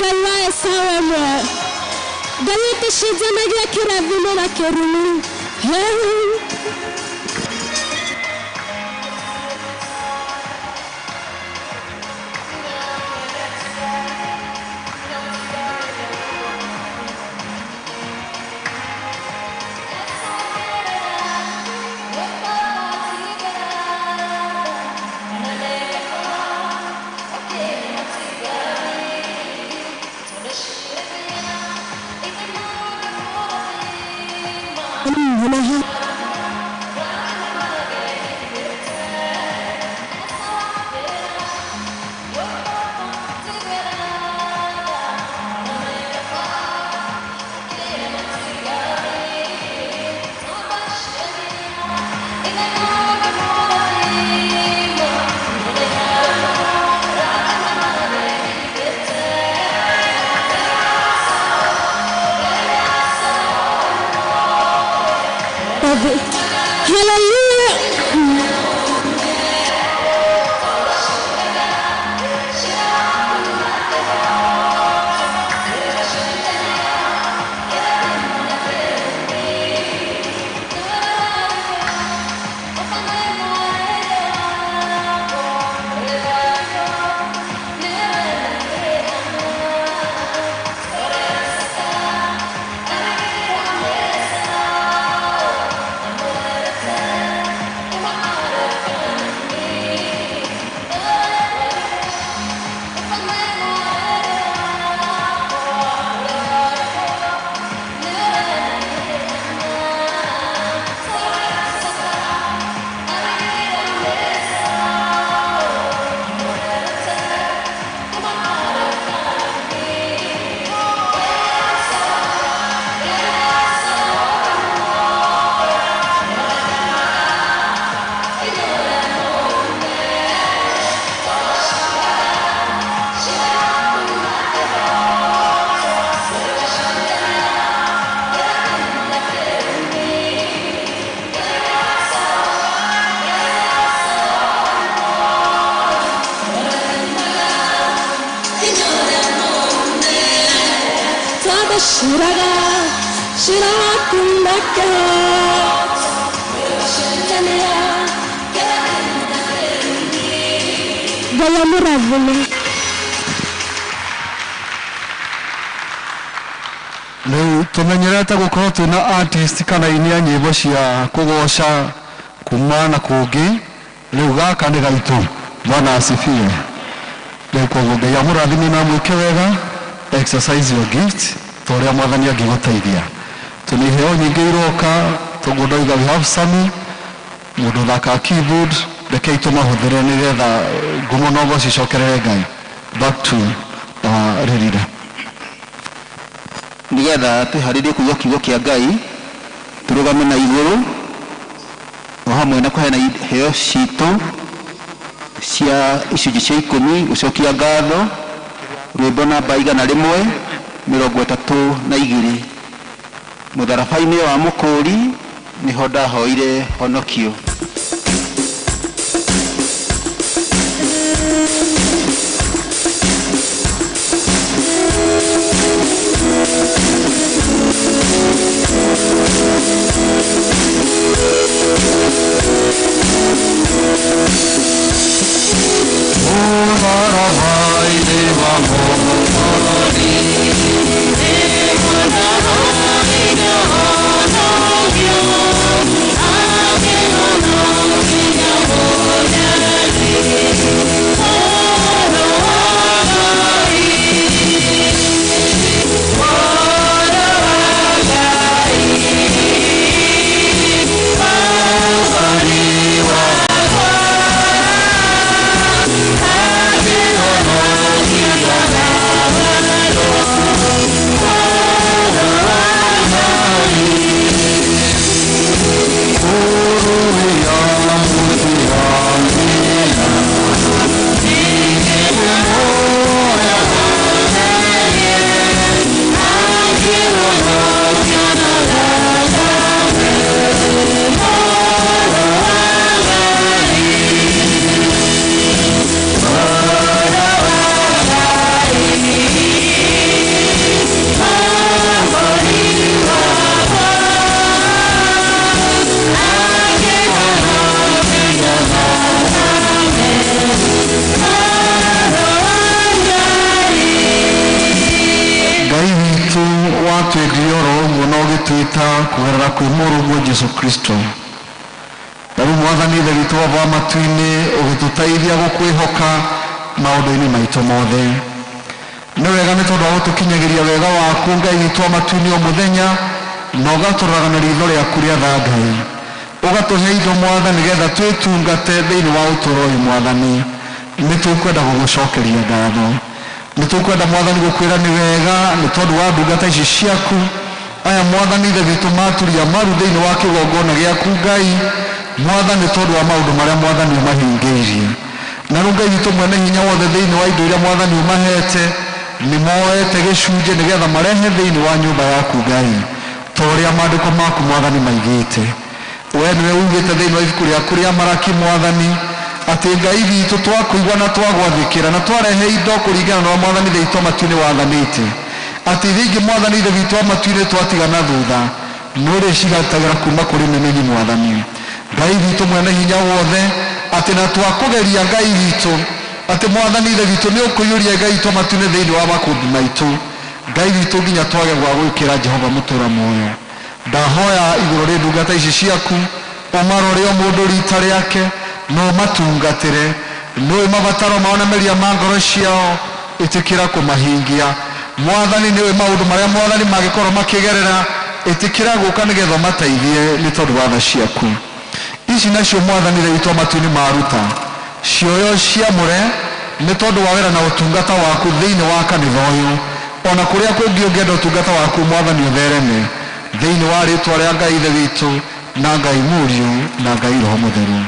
Ngai wa Esaũ ĩmwe. Ngai ũtũcenjanagia kĩrathimo na kĩrumi. Leo tumenyereta gukorwo twina artist kana inia nyimbo cia kugoca kuma na kungi leo gaka ni gaitu Bwana asifiwe. Leo kwa Ngai amurathime na mwike wega exercise your gift toria mwathani angiguteithia tuniheo nyingi iroka tugudoiga we have some mundu thaka keyboard reke itumahuthere nigetha ngumo nogo cicokerere Ngai back to Rerida nigetha tuharirie kuigua kiugo kia Ngai turugame na iguru o hamwe na kuheana heo citu cia icunji cia 10 gucokia ngatho rwimbo namba 132 mutharabai-ini wa mukuri niho ndahoire honokio. kugerera kwi Mũrungu Jesu Kristo na mwathani theritu wa matu-ini ugituteithia gukwihoka maundu-ini maitu mothe ni wega ni tondu wa gutukinyagiria wega waku Ngai witu wa matu-ini o muthenya na ũgatũraga na ritho rĩaku rĩa tha Ngai, ũgatũhe indo Mwathani nĩgetha twĩtungate thĩinĩ wa ũtũũro ũyũ Mwathani. Nĩ tũkwenda gũgũcokeria ngatho, nĩ tũkwenda Mwathani gũkwĩra nĩ wega nĩ tondũ wa ndungata ici ciaku aya Mwathani ithe witũ maturia maru thĩinĩ wa kĩgongona gĩaku Ngai Mwathani, tondũ wa maũndũ marĩa Mwathani ũmahingĩirie. Na rĩu Ngai witũ mwene hinya wothe thĩinĩ wa indo iria Mwathani ũmahete nĩ moete gĩcunjĩ nĩgetha marehe thĩinĩ wa nyũmba yaku Ngai ta ũrĩa maandĩko maku Mwathani maigĩte. Wee nĩwe ugĩte thĩinĩ wa ibuku rĩaku rĩa Maraki Mwathani atĩ Ngai witũ twakũigua na twagwathĩkĩra na twarehe indo kũringana na Mwathani ithe witũ matu-inĩ wathanĩte, atĩ rĩngĩ Mwathani ithe witũ matu-inĩ twatigana thutha no rĩcigatagĩra kuma kũrĩ memenyi Mwathani. Ngai witũ mwene hinya wothe atĩ na twakũgeria Ngai witũ atĩ Mwathani ithe witũ nĩ ũkũiyũria Ngai witũ matu-inĩ thĩinĩ wa makũmbĩ maitũ Ngai witũ nginya twage gwa gwĩkĩra Jehova mũtũũra muoyo. Ndahoya igũrũ rĩa ndungata ici ciaku ũmarore o mũndũ rita rĩake no matungatĩre, nĩwe mabataro mao na meria ma ngoro ciao ĩtĩkĩra kũmahingia Mwathani. Nĩwe maũndũ marĩa Mwathani mangĩkorwo makĩgerera ĩtĩkĩra gũka nĩgetha mateithie nĩ tondũ wa tha ciaku ici nacio Mwathani ithe witũ matu-inĩ maruta cioyo ciamũre nĩ tondũ wa wĩra na ũtungata waku thĩinĩ wa kanitha ũyũ, ona kũrĩa kũngĩ ũngĩenda ũtungata waku Mwathani ũthereme thĩinĩ wa rĩtwa rĩa Ngai ithe witũ na Ngai Mũriũ na Ngai Roho Mũtheru.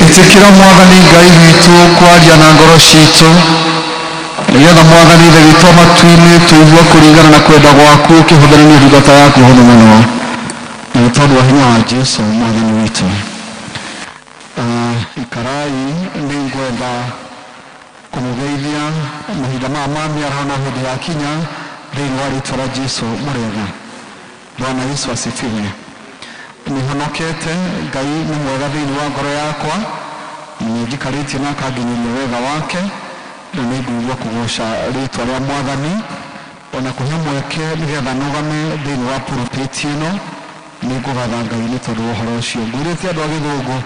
Ĩtĩkĩra Mwathani Ngai witũ kwaria na ngoro citũ nĩgetha Mwathani ithe witũ matu-inĩ tũigua kũringana na kwenda gwaku ũkĩhũthĩrania ndungata yaku hũthũ mũno nĩ tondũ wa hinya wa Jesũ Mwathani witũ. Ikarai nĩ ngwenda kũmũgeithia mahinda maya ma mĩaraho na hĩndĩ ya kinya thĩinĩ wa rĩtwa rĩa Jesũ mũrega. Bwana Yesu asifiwe. Nĩhonokete, Ngai nĩ mwega thĩinĩ wa ngoro yakwa, nĩnjikarĩtie na akanginyĩria wega wake na nĩngũigua kũgoca rĩtwa rĩa Mwathani ona kũhe mweke nĩgetha nũgame thĩinĩ wa pulpit ĩno nĩngũgatha Ngai nĩ tondũ wa ũhoro ũcio. Ngwĩrĩte andũ a Gĩthũngũ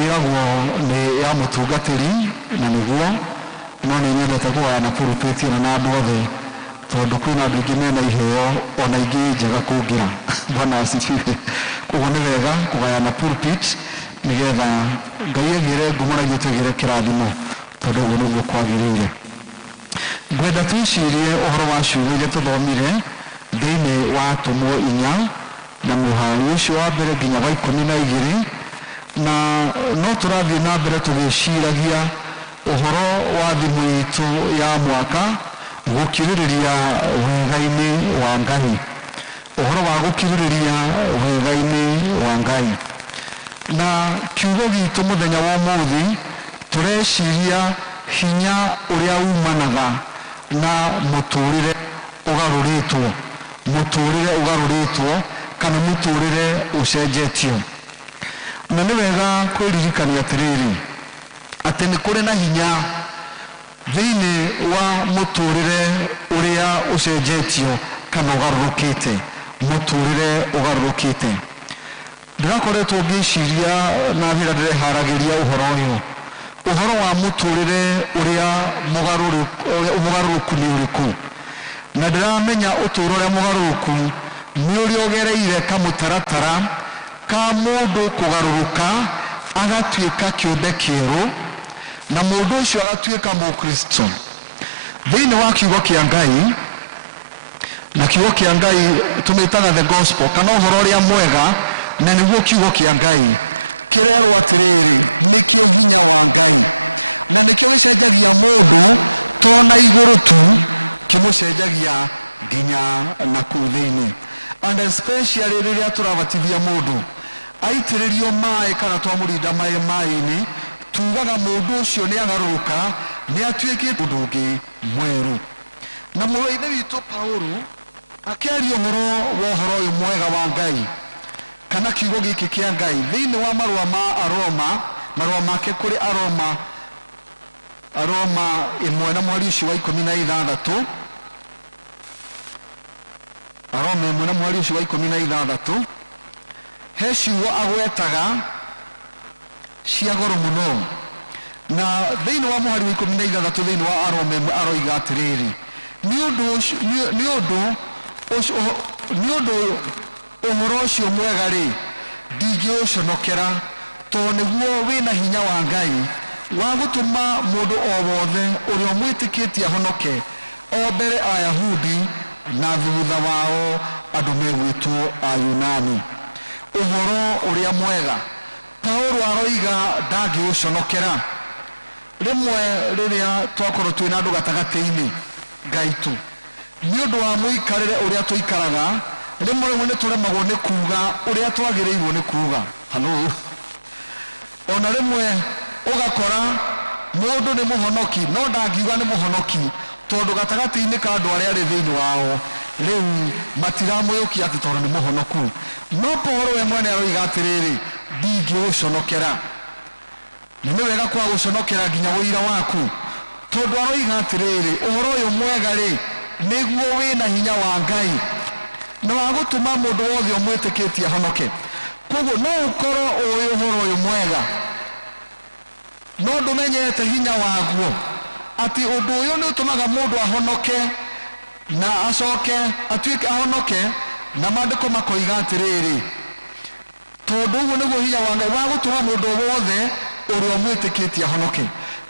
ĩragwo nĩ ya mũtungatĩri na nĩguo, no nĩ nyendete kũgayana pulpit ĩno na andũ othe tondũ kwĩna andũ aingĩ mena iheo ona ingĩ njega kũngĩra. Bwana asifiwe. Koguo nĩ wega kũgayana pulpit nĩgetha Ngai agĩre ngumo na ithuĩ tũgĩre kĩrathimo tondũ ũguo nĩguo kwagĩrĩire. Ngwenda twĩcirie ũhoro wa ciugo iria tũthomire thĩinĩ wa Atũmwo 4 na mũhari ũcio wa mbere nginya wa 12, na no tũrathiĩ na mbere tũgĩciragia ũhoro wa thimũ itũ ya mwaka gũkirĩrĩria wega-inĩ wa Ngai, ũhoro wa gũkirĩrĩria wega-inĩ wa Ngai. Na kiugo gitũ mũthenya wa ũmũthĩ tũreciria hinya ũrĩa umanaga na mũtũrĩre ũgarũrĩtwo kana mũtũrĩre ũcenjetio. Na nĩ wega kwĩririkania atĩrĩrĩ atĩ nĩ kũrĩ na hinya thĩinĩ wa mũtũrĩre ũrĩa ũcenjetio kana ũgarũrũkĩte, mũtũrĩre ũgarũrũkĩte. Ndĩrakoretwo ngĩciria na njĩra ndĩreharagĩria ũhoro ũyũ uhoro wa muturire uria mugaruruku ni uriku na ndiramenya uturo uria mugaruruku ni uri ogereire kamutaratara ka mundu kugaruruka agatuika kiumbe kieru na mundu ucio agatuika mukristo thiini wa kiugo kia Ngai na kiugo kia Ngai tumitaga the gospel kana kia Ngai kirerwo atiriri nikio hinya wa Ngai na nikio gicenjagia mundu tona iguru tu kimucenjagia nginya na kuthini and especially riria turabatithia mundu aitiririo mai kana twamurinda mai-ini tugaga mundu ucio ni agaruruka ni atuike mundu ungi mweru na muroine witu Paulo akiaria uhoro uyu mwega wa Ngai kana kiugo giki kia Ngai thiini wa marua ma marua make kuri Aroma 1 na mweri ucio wa 16 Aroma 1 na mweri ucio wa 16 he ciugo agwetaga cia goro muno na thiini wa mweri wa 16 thiini wa Aroma aroiga atiriri ni undu uhoro ucio mwega ri ndingiuconokera to niguo wina hinya wa Ngai wa gutuma mundu o wothe uria mwitikitie ahonoke o mbere Ayahudi na thutha wao andu megwitwo Ayunani uhoro uria mwega Paulo aroiga ndangiuconokera rimwe riria twakorwo twina andu gatagati-ini gaitu ni undu wa muikarire uria tuikaraga rimwe ni turemagwo ni kuga uria twagirirwo ni kuga halo ona rimwe ugakora mundu ni muhonoki no ndangiuga ni muhonoki tondu gatagati-ini ka andu aria ri thiini wao riu matiramuyukia ati tondu ni muhonoku no Paulo we mwene aroiga atiriri ndingiuconokera ni wega kwa guconokera nginya wira waku tondu aroiga atiriri uhoro uyu mwega ri niguo wina hinya wa Ngai na wa gutuma mundu wothe umwitikitie ahonoke koguo no ukorwo uyu uhoro uyu mwega no ndumenyete hinya waguo ati undu uyu ni utumaga mundu ahonoke na acoke atuike ahonoke na mandiko makoiga atiriri tondu uguo niguo hinya wa Ngai wa gutuma mundu wothe uria umwitikitie ahonoke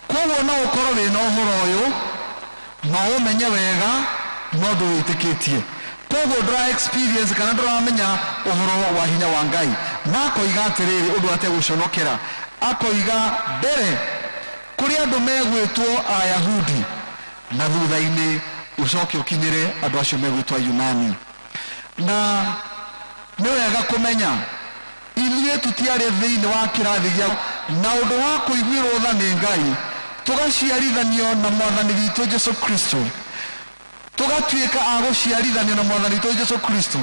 koguo no ukorwo wina uhoro uyu no umenye wega no nduwitikitie koguo ndura experience kana nduramenya uhoro wa hinya wa Ngai na akoiga atiriri undu ateguconokera akoiga mbere kuri andu megwitwo Ayahudi na thutha-ini ucoke ukinyire andu acio megwitwo Ayunani na ni wega kumenya ithuĩ tutiarĩ thĩinĩ wa kĩrathi gĩa na ũndũ wa kũiguĩrwo tha nĩ Ngai tugaciarithanio na mwathani witũ Jesu Kristo tugatuĩka a gũciarithanio na mwathani witũ Jesu Kristo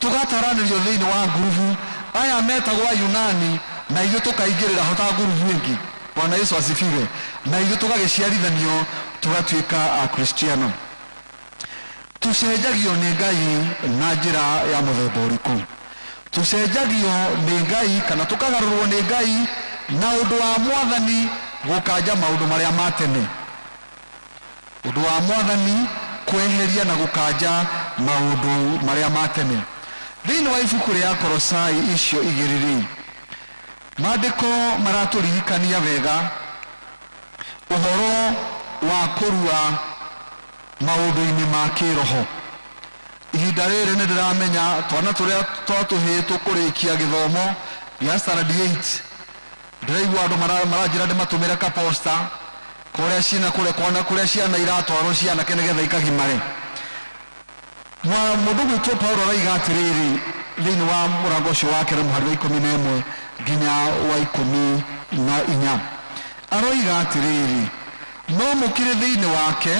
tugataranĩrio thĩinĩ wa ngurubu aya metagwo Ayunani na ithuĩ tukaingĩrĩra ho ta ngurubu ĩngĩ Bwana Yesu asifiwe na ithuĩ tugagĩciarithanio tugatuĩka a Kristiano tucenjagio nĩ Ngai na njĩra ya mũthemba ũrĩkũ tucenjagio nĩ Ngai kana tukagarũrwo nĩ Ngai na ũndũ wa mwathani gũkanja maũndũ marĩa ma tene ũndũ wa mwathani kweheria na gũkanja maũndũ marĩa ma tene thĩinĩ wa ibuku rĩa Kolosai icio igĩrĩ maandĩko maratũririkania wega ũhoro wa kũrua maũndũ-inĩ ma kĩroho ihinda rĩrĩ nĩ ndĩramenya twana tũrĩa twatũhĩtwo kũrĩkia gĩthomo gĩa standard 8 ndĩraigua andũ maranjĩra ndĩmatũmĩre ka poster kũrĩa ciana kũrĩa ciana iratwarwo cianake nĩgetha ikagimare mũndũ gwĩtwo Paulo araiga atĩrĩrĩ thĩinĩ wa mũrango ũcio wa kerĩ mũhari wa 11 nginya wa 14 aroiga atĩrĩrĩ no mũkĩrĩ thĩinĩ wake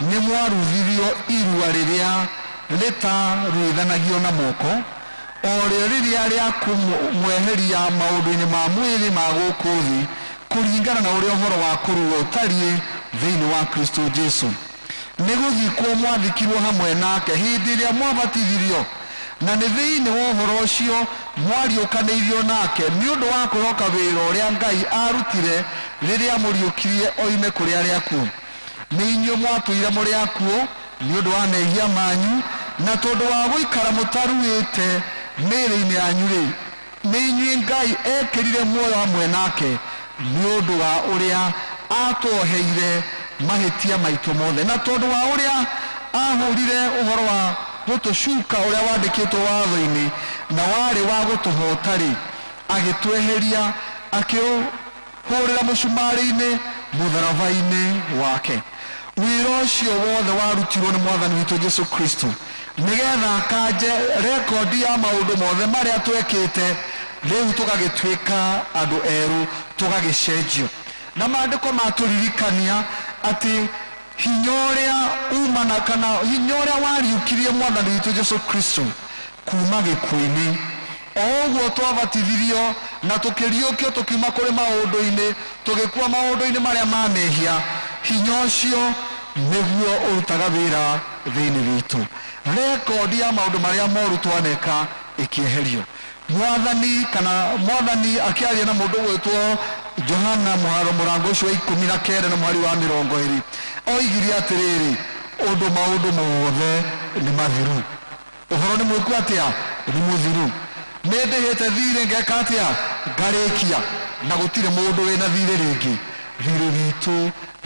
nĩ mwaruthirio irua rĩrĩa rĩtaruithanagio na moko o rĩrĩa rĩa kũmweheria maũndũ-inĩ ma mwĩrĩ ma gũkũ thĩ kũringana na ũrĩa ũhoro wa kũrua ũtariĩ thĩinĩ wa Kristo Jesu nĩ gũthikwo mwathikirwo hamwe nake hĩndĩ ĩrĩa mwabatithirio na nĩ thĩinĩ wa ũhoro ũcio mwariũkanĩirio nake nĩ ũndũ wa kwĩhoka wĩra ũrĩa Ngai arutire rĩrĩa mũriũkirie oime kũrĩ arĩa akuũ. Nĩ inyuĩ mwatũire mũrĩ akuũ nĩ ũndũ wa mehia manyu, na tondũ wa gũikara mũtaruĩte mĩĩrĩ-inĩ yanyu-rĩ, nĩ inyuĩ Ngai ekĩrire muoyo hamwe nake nĩ ũndũ wa ũrĩa atuoheire mahĩtia maitũ mothe, na tondũ wa ũrĩa ahũrire ũhoro wa gũtũcuka ũrĩa wandĩkĩtwo watho-inĩ na warĩ wa gũtũhoota-rĩ, agĩtweheria akĩũhũrĩra mũcumarĩ-inĩ mũtharaba-inĩ wake. Wĩra ũcio wothe warutirwo nĩ Mwathani witũ Jesu Kristo nĩgetha akanje rekondi ya maũndũ mothe marĩa twekĩte, rĩu tũgagĩtuĩka andũ erũ, tũgagĩcenjio. Na maandĩko matũririkania atĩ hinya ũrĩa umana kana hinya ũrĩa wariũkirie Mwathani witũ Jesu Kristo kuma gĩkuũ-inĩ, o ũguo twabatithirio na tũkĩriũkio tũkiuma kũrĩ maũndũ-inĩ tũgĩkua maũndũ-inĩ marĩa ma mehia, hinya ũcio nĩguo ũrutaga wĩra thĩinĩ witũ. Rekondi ya maũndũ marĩa moru twaneka ĩkĩeherio. Mwathani akĩaria na mũndũ gwĩtwo Johana mũrango ũcio wa 19 na mweri wa 20 oigire atĩrĩrĩ, maũndũ mothe nĩ mathiru. Ũhoro nĩ mwĩku atĩa? Nĩ mũthiru. Nĩ ndĩhĩte thirĩ ngeka atĩa? Ngarĩkia. Na gũtirĩ mũndũ wĩna thirĩ rĩngĩ. Thirĩ witũ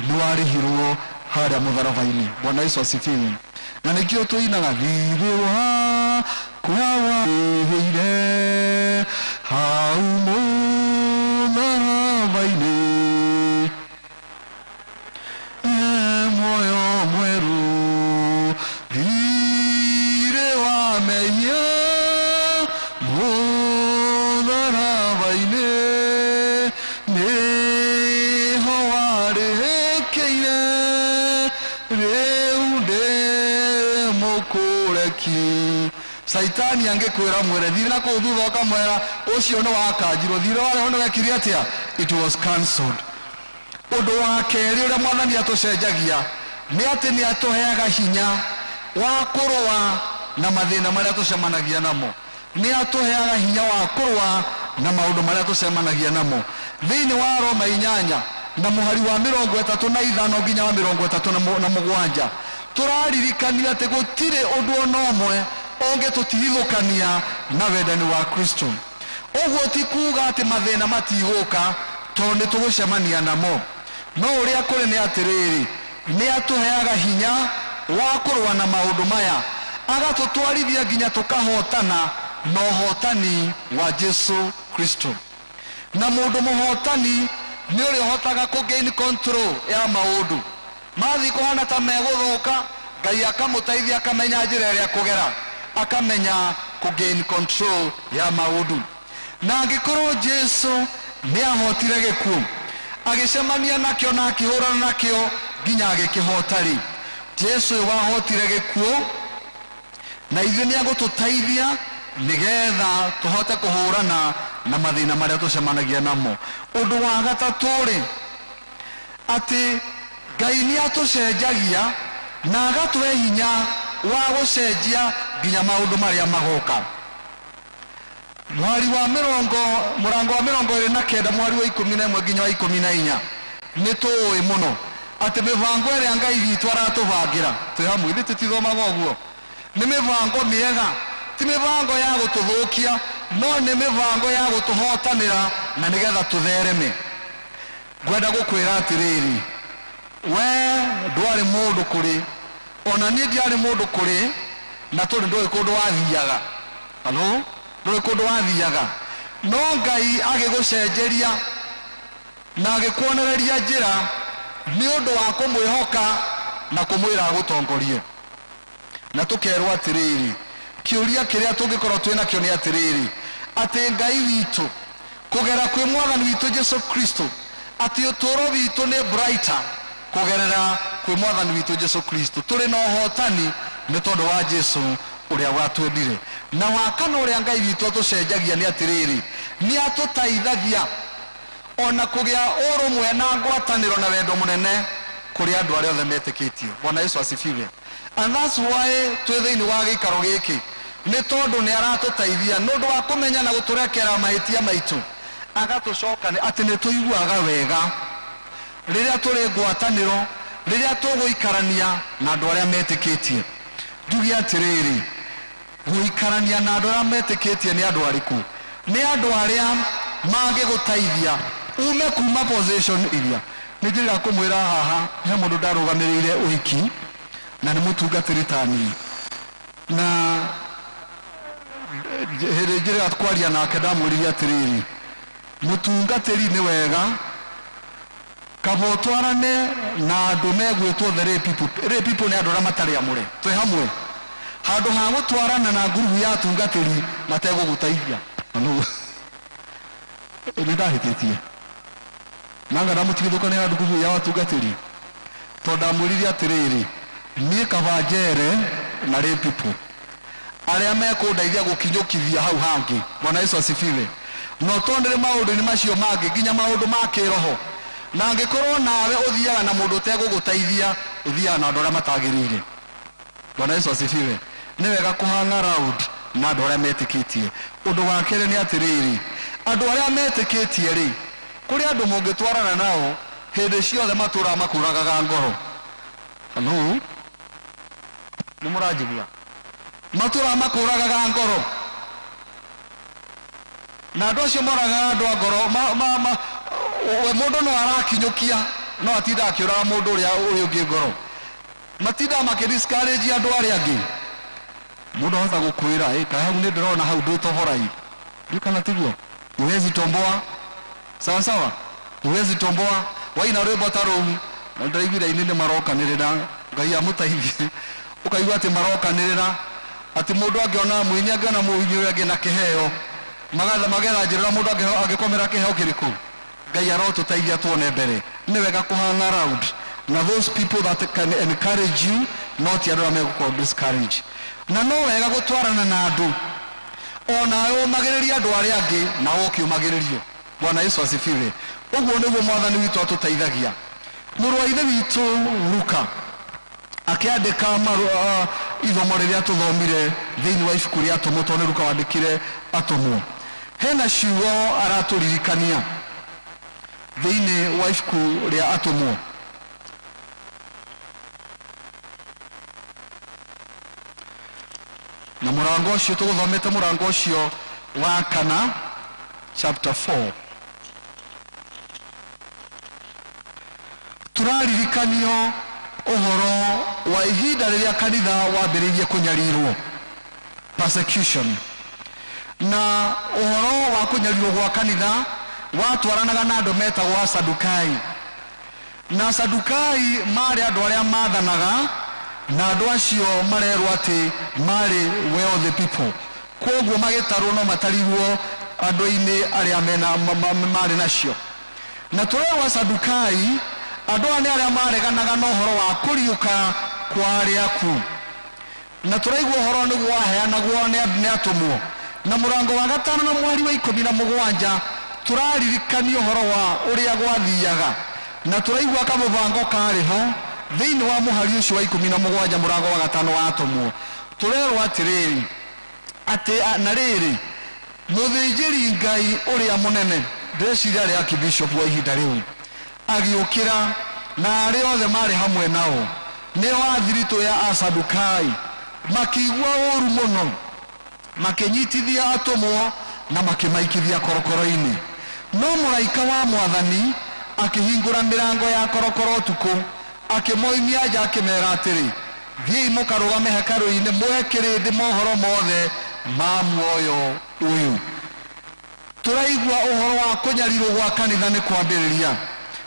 nĩ warĩhirwo harĩa mũtharaba-inĩ. Bwana Yesu asifiwe. Na nĩkĩo tũinaga thirĩ wakwa warĩhĩire hau mũtharaba-inĩ, muoyo mwerũ, thirĩ wa mehia mũtharaba-inĩ, nĩho warĩkĩire, rĩu ndĩ mũkũreki. Saitani angĩkwĩra mwere thirĩ na kũu thutha ũkamwĩra ũcio nĩ wakanjirwo, thirĩ warĩho nĩ wekire atĩa? It was cancelled. Ũndũ wa kerĩ ũrĩa Mwathani atũcenjagia nĩ atĩ nĩ atũheaga hinya wa kũrũa na mathĩna marĩa tũcemanagia namo. Nĩ atũheaga hinya wa kũrũa na maũndũ marĩa tũcemanagia namo. Thĩinĩ wa Roma 8 na mũhari wa 35 nginya wa 37 tũraririkanio atĩ gũtirĩ ũndũ ona ũmwe ũngĩtũtigithũkania na wendani wa Kristo. Ũguo ti kuuga atĩ mathĩna matigũka tondũ nĩ tũgũcemania namo, no ũrĩa kũrĩ nĩ atĩrĩrĩ, nĩ atũheaga hinya wa kũrũa na maũndũ maya, agatũtwarithia nginya tũkahotana na ũhotani wa Jesu Kristo. Na mũndũ mũhotani nĩ ũrĩa ũhotaga kũgain control ya maũndũ. Mathiĩ kũhana ta megũthũka, Ngai akamũteithia akamenya njĩra ĩrĩa kũgera, akamenya kũgain control ya maũndũ. Na angĩkorwo Jesu nĩ ahotire gĩkuũ, agĩcemania nakĩo na akĩhũrana nakĩo nginya agĩkĩhota-rĩ, Jesu wahotire gĩkuũ, na ithuĩ nĩ agũtũteithia nĩgetha tũhote kũhũrana na mathĩna marĩa tũcemanagia namo. Ũndũ wa gatatũ-rĩ, atĩ Ngai nĩ atũcenjagia na agatũhe hinya wa gũcenjia nginya maũndũ marĩa magoka. Mwari wa mũrango wa 29 mweri wa 11 nginya wa 14 nĩ tũĩ mũno atĩ mĩbango ĩrĩa Ngai witũ aratũbangĩra twĩ hamwe ithuĩ tũtithomaga ũguo, nĩ mĩbango mĩega, ti mĩbango ya gũtũthũkia, no nĩ mĩbango ya gũtũhotanĩra na nĩgetha tũthereme. Ngwenda gũkwĩra atĩrĩrĩ, we ndwarĩ mũndũ kũrĩ, ona niĩ ndiarĩ mũndũ kũrĩ, na tondũ ndũĩ kũndũ wathiaga. Halo? Ndũĩ kũndũ wathiaga, no Ngai agĩgũcenjeria na agĩkuonereria njĩra nĩ ũndũ wa kũmwĩhoka na kũmwĩra agũtongorie. Na tũkerwo atĩrĩrĩ, kĩũria kĩrĩa tũngĩkorwo twĩ nakĩo nĩ atĩrĩrĩ, atĩ Ngai witũ kũgera kwĩ Mwathani witũ Jesu Kristo, atĩ ũtũũro witũ nĩ brighter kũgerera kwĩ Mwathani witũ Jesu Kristo. Tũrĩ na ũhotani nĩ tondũ wa Jesu ũrĩa watwendire. Na wakana ũrĩa Ngai witũ atũcenjagia nĩ atĩrĩrĩ, nĩ atũteithagia ona kũgĩa ũrũmwe na ngwatanĩro na wendo mũnene kũrĩ andũ arĩa othe metĩkĩtio. Bwana Yesu asifiwe. And that's why twĩ thĩinĩ wa gĩikaro gĩkĩ nĩ tondũ nĩ aratũteithia nĩ ũndũ wa kũmenya na gũtũrekera mahĩtia maitũ, agatũcoka atĩ nĩ tũiguaga wega rĩrĩa tũrĩ ngwatanĩro, rĩrĩa tũgũikarania na andũ arĩa metĩkĩtie. Njuge atĩrĩrĩ, gũikarania na andũ arĩa metĩkĩtie nĩ andũ arĩkũ? Nĩ andũ arĩa mangĩgũteithia ume kuma position iria. Nĩ njĩra kũmwĩra haha, he mũndũ ndarũgamĩrĩire ũhiki na nĩ mũtungatĩri ta niĩ, na hĩndĩ njĩra kwaria nake ndamwĩrire atĩrĩrĩ, mũtungatĩri nĩ wega kaba ũtwarane na andũ megwĩtwo the lay people. Lay people nĩ andũ arĩa matarĩ amũre, twĩ hamwe, handũ ha gũtwarana na ngurubu ya atungatĩri mategũgũteithia. Nĩ ndahĩtĩtie nanga ndamũtigithũkania na ngurubu ya atungatĩri, tondũ ndamwĩrire atĩrĩrĩ, niĩ kaba njere na lay people arĩa mekũndeithia gũkinyũkithia hau hangĩ. Bwana Yesu asifiwe. No tondũ maũndũ-inĩ macio mangĩ nginya maũndũ ma kĩroho, na angĩkorwo nawe ũthiaga na mũndũ ũtegũgũteithia, ũthiaga na andũ arĩa matagĩrĩire. Bwana Yesu asifiwe. Nĩ wega kũhang around na andũ arĩa metĩkĩtie. Ũndũ wa kerĩ nĩ atĩrĩrĩ, andũ arĩa metĩkĩtie rĩ, kũrĩ andũ mũngĩtwarana nao hĩndĩ ciothe matũra makũragaga ngoro. Nĩ mũranjigua? Matũra makũragaga ngoro, na andũ acio moragaga andũ a ngoro, we mũndũ no arakinyũkia, no atinda akĩũraga mũndũ ũrĩa ũngĩ ngoro. Matinda makĩdiscourage andũ arĩa angĩ. Mũndũ ahota gũkwĩra, kaĩ hau nĩ ndĩrona hau ndũtohorai. Ndio kana tiguo? Huwezi tomboa. Sawa sawa? Huwezi tomboa. Waina rwĩmbo ta rũu, na ndaiguire ini nĩ marokanĩrĩra, Ngai amũteithie. Ũkaigua atĩ marokanĩrĩra, atĩ mũndũ angĩona mũini angĩona mũini ũngĩ na kĩheo, magetha njĩra mũndũ angĩkomera kĩheo kĩrĩkũ. Ngai arotũteithia tuone mbere. Nĩ wega kũhang around na those people that can encourage you, not andũ arĩa megũkorwo discourage. Na no wega gũtwarana na andũ ona ũmagĩrĩria andũ arĩa angĩ na ũkĩũmagĩrĩrio. Bwana Yesu asifiwe. Ũguo nĩguo Mwathani witũ atũteithagia. Mũrũ wa ithe witũ Luka akĩandĩka ithomo rĩrĩa tũthomire thĩinĩ wa ibuku rĩa Atũmwo, tondũ Luka wandĩkire Atũmwo, hena ciugo aratũririkania thĩinĩ wa ibuku rĩa Atũmwo. Na mũrango ũcio tũgũthomete mũrango ũcio wa 4 chapter 4. Turaririkanio ũhoro wa ihinda rĩrĩa kanitha wambĩrĩirie kũnyarirwo, persecution. Na ũhoro wa kũnyarirwo gwa kanitha watwaranaga na andũ metagwo Asadukai. Na Asadukai marĩ andũ arĩa maathanaga, na andũ acio marerwo atĩ marĩ we of the people. Koguo magĩtarwo no matarirwo andũ-inĩ arĩa marĩ nacio. Na tũrerwo Asadukai, andũ arĩa mareganaga na ũhoro wa kũriũka kwa arĩa akuũ. Na tũraigua ũhoro nĩguo waheanagwo nĩ Atũmwo. Na mũrango wa 5 na mweri wa 17 tũraririkanio ũhoro wa ũrĩa gwathiaga. Na tũraigua kamũbango karĩho thĩinĩ wa mũhari ũcio wa 17 mũrango wa 5 wa Atũmwo. Tũrerwo atĩrĩrĩ, atĩ na rĩrĩ mũthĩnjĩri Ngai ũrĩa mũnene, ndĩreciria arĩ archbishop wa ihinda rĩu, agĩũkĩra na arĩa othe marĩ hamwe nao, nĩo athiritũ ya Asadukai, makĩigua ũũru mũno, makĩnyitithia Atũmwo na makĩmaikithia korokoro-inĩ. No mũraika wa Mwathani akĩhingũra mĩrango ya korokoro ũtukũ, akĩmoimia nja akĩmera atĩrĩ, thiĩi mũkarũgame hekarũ-inĩ mũhe kĩrĩndĩ mohoro mothe ma muoyo ũyũ. Tũraigua ũhoro wa kũnyarirwo gwa kanitha nĩ kwambĩrĩria,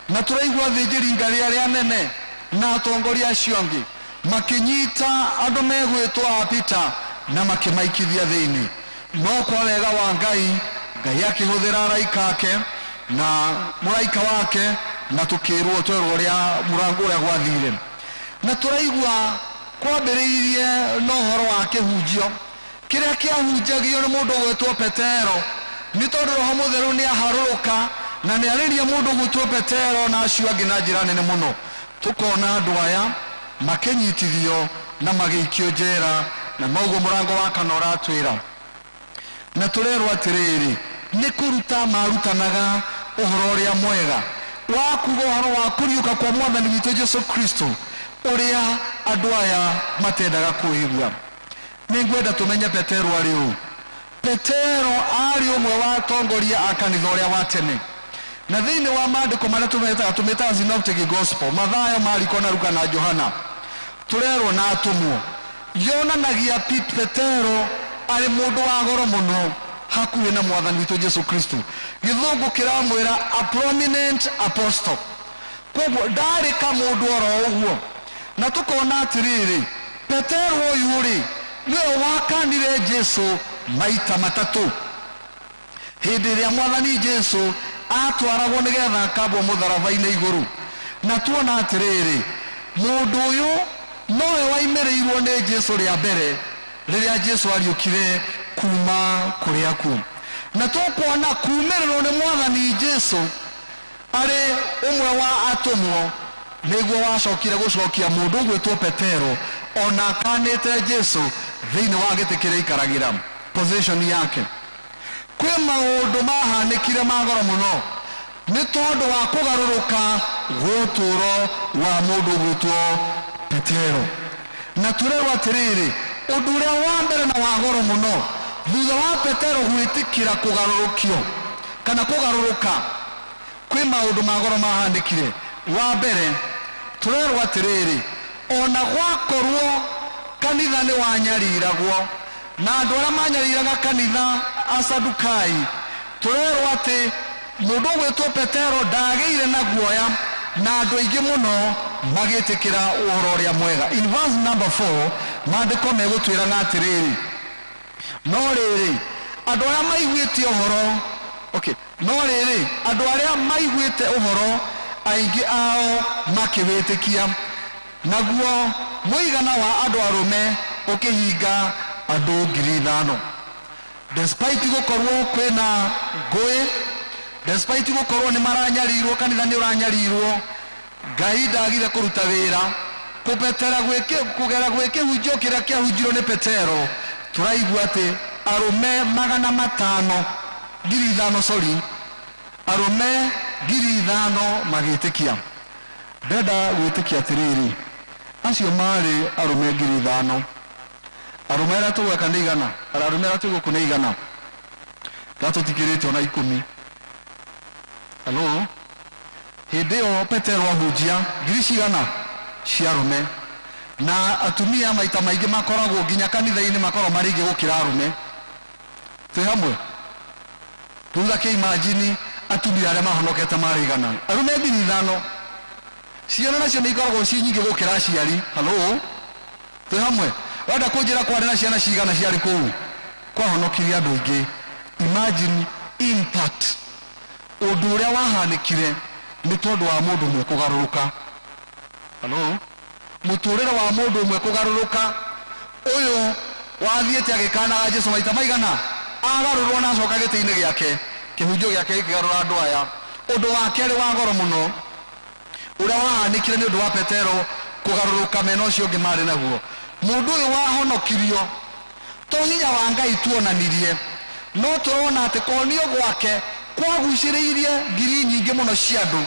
na tũraigua athĩnjĩri Ngai arĩa anene na atongoria acio angĩ makĩnyita andũ megwĩtwo a Peter na makĩmaikithia thĩinĩ. No kwa wega wa Ngai, Ngai akĩhũthĩra araika ake na mũraika wake, na tũkĩrwo twerwo ũrĩa mũrango ũrĩa gwathire. Na tũraigua kwambĩrĩirie na ũhoro wa kĩhunjio kĩrĩa kĩahunjagio nĩ mũndũ gwĩtwo Petero, nĩ tondũ Roho Mũtheru nĩ aharũrũka na nĩ arĩria mũndũ gwĩtwo Petero na acio angĩ na njĩra nene mũno. Tũkona andũ aya makĩnyitithio na magĩikio njera na maugo murango wa kanora twira na turerwo atiriri ni kuruta marutanaga uhoro uria mwega wa kuga uhoro wa kuriuka kwa mwathani witũ Jesu Kristo uria andu aya matendaga kuigua. Ningwenda tumenye Petero ari u. Petero ari umwe wa atongoria a kanitha uria wa tene, na thiini wa maandiko maria tumetaga synoptic gospel, Mathayo, Mariko na Luka na Johana, turerwo na atumwo yonanagia Petero ari mundu wa goro muno hakuhi na mwathani witũ Jesu Kristo. Githungu kiramwira a prominent apostle, koguo ndari ka mundu oro uguo. Na tukona atiriri Petero uyu ri niwe wakanire Jesu maita matatu. Hindi iria mwathani Jesu atwaragwo nigetha akambwo mutharaba-ini iguru, na tuona atiriri mundu uyu nowe waimirirwo ni Jesu ria mbere riria Jesu ariukire kuma kuri aku. Na tukuona kuumirirwo ni mwathani Jesu ari umwe wa atumwo niguo wacokire gucokia mundu gwitwo Petero ona akanite Jesu thiini wa giti kiria ikaragira position yake. Kwi maundu mahanikire magoro muno ni tondu wa kugaruruka gwoturo wa mundu gwitwo Petero. Na turerwo atiriri undu uria wa mbere na wa goro muno thutha wa Petero gwitikira kugarurukio kana kugaruruka, kwi maundu magoro mahanikire. Wa mbere turerwo atiriri ona gwakorwo kanitha ni wanyariragwo na andu aria manyariraga kanitha Asadukai, turerwo ati mundu gwitwo Petero ndageire na guoya na andu aingi muno magitikira uhoro uria mwega. In verse number 4 maandiko megutwira na atiriri no riri andu aria maiguite uhoro no riri andu aria maiguite uhoro aingi ao makiwitikia, naguo muigana wa andu arume ukihinga andu 5,000. Despite gukorwo kwina ngui, despite gukorwo ni maranyarirwo kanitha ni uranyarirwo, Ngai ndagire kuruta wira kupetera kugera gwikihunjio kiria kiahunjirwo ni Petero. Turaigua ati arume 5,000 arume 5,000 magitikia. Ndenda gwitikia atiriri acio mari arume 5,000. Arume aria tugweka ni igana, arume aria tugweka ni igana, gatutikirite ona 10. Hello, hindi yo Petero ahunjia 1,000 cia arume, na atumia maita maingi makoragwo nginya kanitha-ini makoragwo maringi gukira arume. Twi hamwe? Thutha ke imagine atumia aria mahonokete mari igana, arume 5,000. Ciana nacio nĩ ikoragwo ci nyingĩ gũkĩra aciari. Hello, twi hamwe? Wenda kũnjĩra kwarĩ na ciana cigana ciarĩ kũu kwahonokirie andũ aingĩ. Imagine impact ũndũ ũrĩa wahanĩkire nĩ tondũ wa mũndũ ũmwe kũgarũrũka. Hello, mũtũrĩre wa mũndũ ũmwe kũgarũrũka. Ũyũ wathiĩte agĩkanaga Jesũ maita maigana, agarũrwo na acoka gĩtĩ-inĩ gĩake, kĩhunjio gĩake gĩkĩgarũra andũ aya. Ũndũ wa kerĩ wa goro mũno uria wahanikire ni undu wa Petero kugaruruka mena ucio ungi mari naguo. Mundu uyu wahonokirio to hinya wa Ngai tuonanirie, no turona ati konio gwake kwaguciriirie ngiri nyingi muno cia andu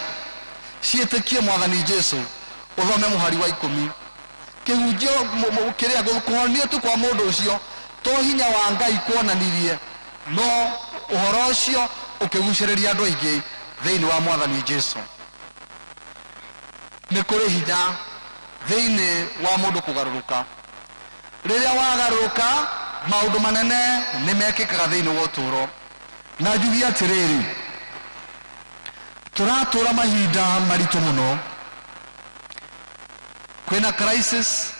cietikie mwathani Jesu. Uthome muhari wa 10 kihunjio kiria kuonio tu kwa mundu ucio to hinya wa Ngai kuonanirie, no uhoro ucio ukiguciriria andu aingi thiini wa mwathani Jesu. Ni kuri hinya thiini wa mundu kugaruruka. Riria wagaruruka maundu manene ni mekikaga thiini wa uturo. Na njugi atiriri turatura mahinda maritu muno, kwina crisis,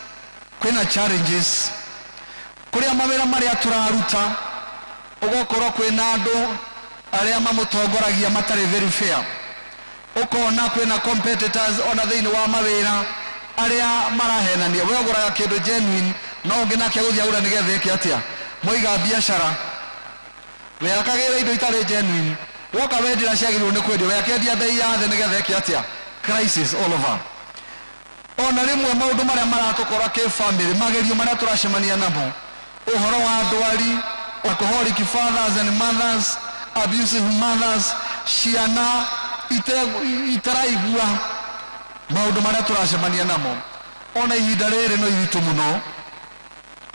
kwina challenges, kuria mawira maria turaruta ugokorwo kwina andu aria mamutongoragia matari very fair. Ukona kwina competitors ona thiini wa mawira aria marahenania. We uguraga kindu genuine no ungi nake guthia ura nigetha eke atia moiga biashara, we akagira indo itari genuine, woka wendira ciagirwo ni kwendio, we akendia bei ya thĩ nigetha eke atia crisis all over. ona rimwe maundu maria maratukora ke family magerio maria turacemania namo uhoro wa ndwari alcoholic fathers and mothers, abusive mothers, ciana itaraigua maundu maria turacemania namo ona ihinda riri no iritu muno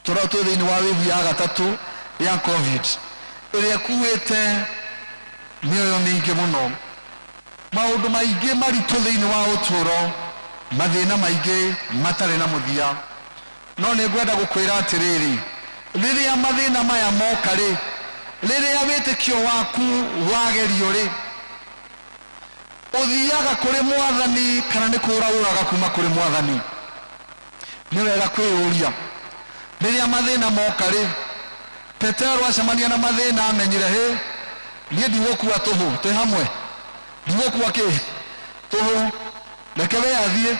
turatu thiini wa wivu ya gatatu ya covid iria kuwite mioyo mingi muno maundu maingi maritu thiini wa uturo mathina maingi matari na muthia no ni ngwenda gukwira atiriri riria mathina maya moka ri riria witikio waku wagerio ri uthiaga kuri mwathani kana ni kurauraga kuma kuri mwathani ni wega kwiuria riria mathina moka ri Petero acemania na mathina amenyire he nie ndigukua tuhu twi hamwe ndigukua ki tuhu reke we athie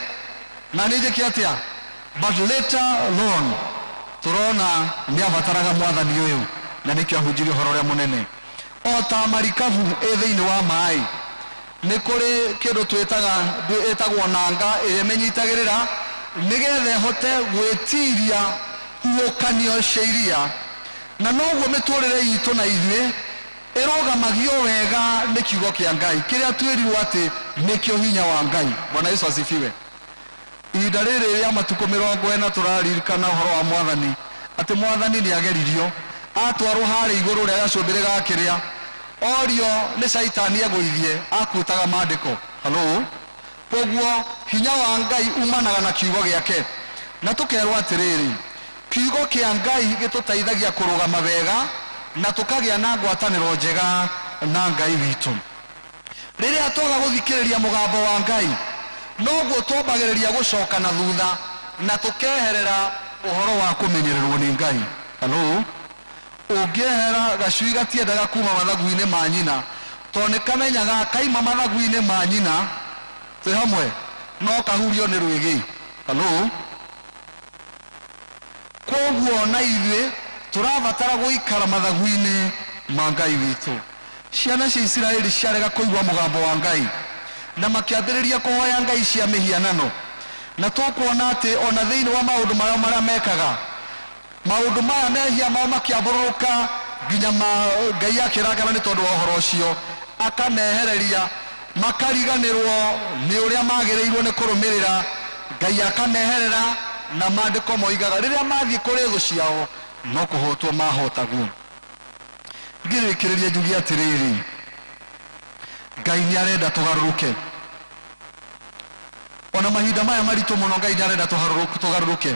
na nije kiatia but later on turona ni abataraga mwathani uyu na nikio ahunjirie horo ria munene o ta marikabu thiini wa mai ni kuri kindu twitaga etagwo nanga imenyitagirira nigethe hote gwitiria uokanio ciiria na noguo miturire itu na ithuĩ irogamagio wega ni kiugo kia Ngai kiria twirirwo ati nikio hinya wa Ngai. Bwana Yesu asifiwe. Ihinda rĩrĩ rĩa matuko 40 turaririkana ũhoro wa mwathani ati mwathani ni ageririo atwarwo harĩ igũrũ rĩa gacumbĩrĩ ga kĩrĩa orio nĩ caitani egũithie akuĩtaga maandĩko. Halo, koguo hinya wa Ngai umanaga na kiugo gĩake na tũkerwo atĩrĩrĩ kiugo kia Ngai gĩtũteithagia kũrũgama wega na tukagĩa na ngwatanĩro njega na Ngai witũ. Rĩrĩa twaga gũthikĩrĩria mũgambo wa Ngai noguo twambagĩrĩria gũcoka na thutha na tukeherera ũhoro wa kũmenyererwo nĩ Ngai. Halo, ũngĩehera gacui gatiendaga kuma mathagu-inĩ ma nyina tondũ nĩ kamenyaga kaima mathagu-inĩ ma nyina twĩ hamwe no kahurio nĩ rwĩgĩ. Halo, koguo na ithuĩ turabatara gũikara mathagu-inĩ ma Ngai witũ. Ciana cia Isiraeli ciarega kũigua mũgambo wa Ngai na makĩambĩrĩria kũhoya ngai cia mĩhianano na tũkuona atĩ ona thĩinĩ wa maũndũ marĩa mekaga maũndũ maya mehia mao makĩambũrũka nginya Ngai akĩrakara nĩ tondũ wa ũhoro ũcio akamehereria makariganĩrwo nĩ ũrĩa magĩrĩirwo nĩ kũrũmĩrĩra Ngai akameherera na maandĩko moigaga rĩrĩa mathiĩ kũrĩ thũ ciao no kũhotwo mahotagwo. Ngĩrĩkĩrĩria njuge atĩrĩrĩ Ngai nĩ arenda tũgarũrũke ona mahinda maya maritũ mũno. Ngai nĩ arenda tũgarũrũke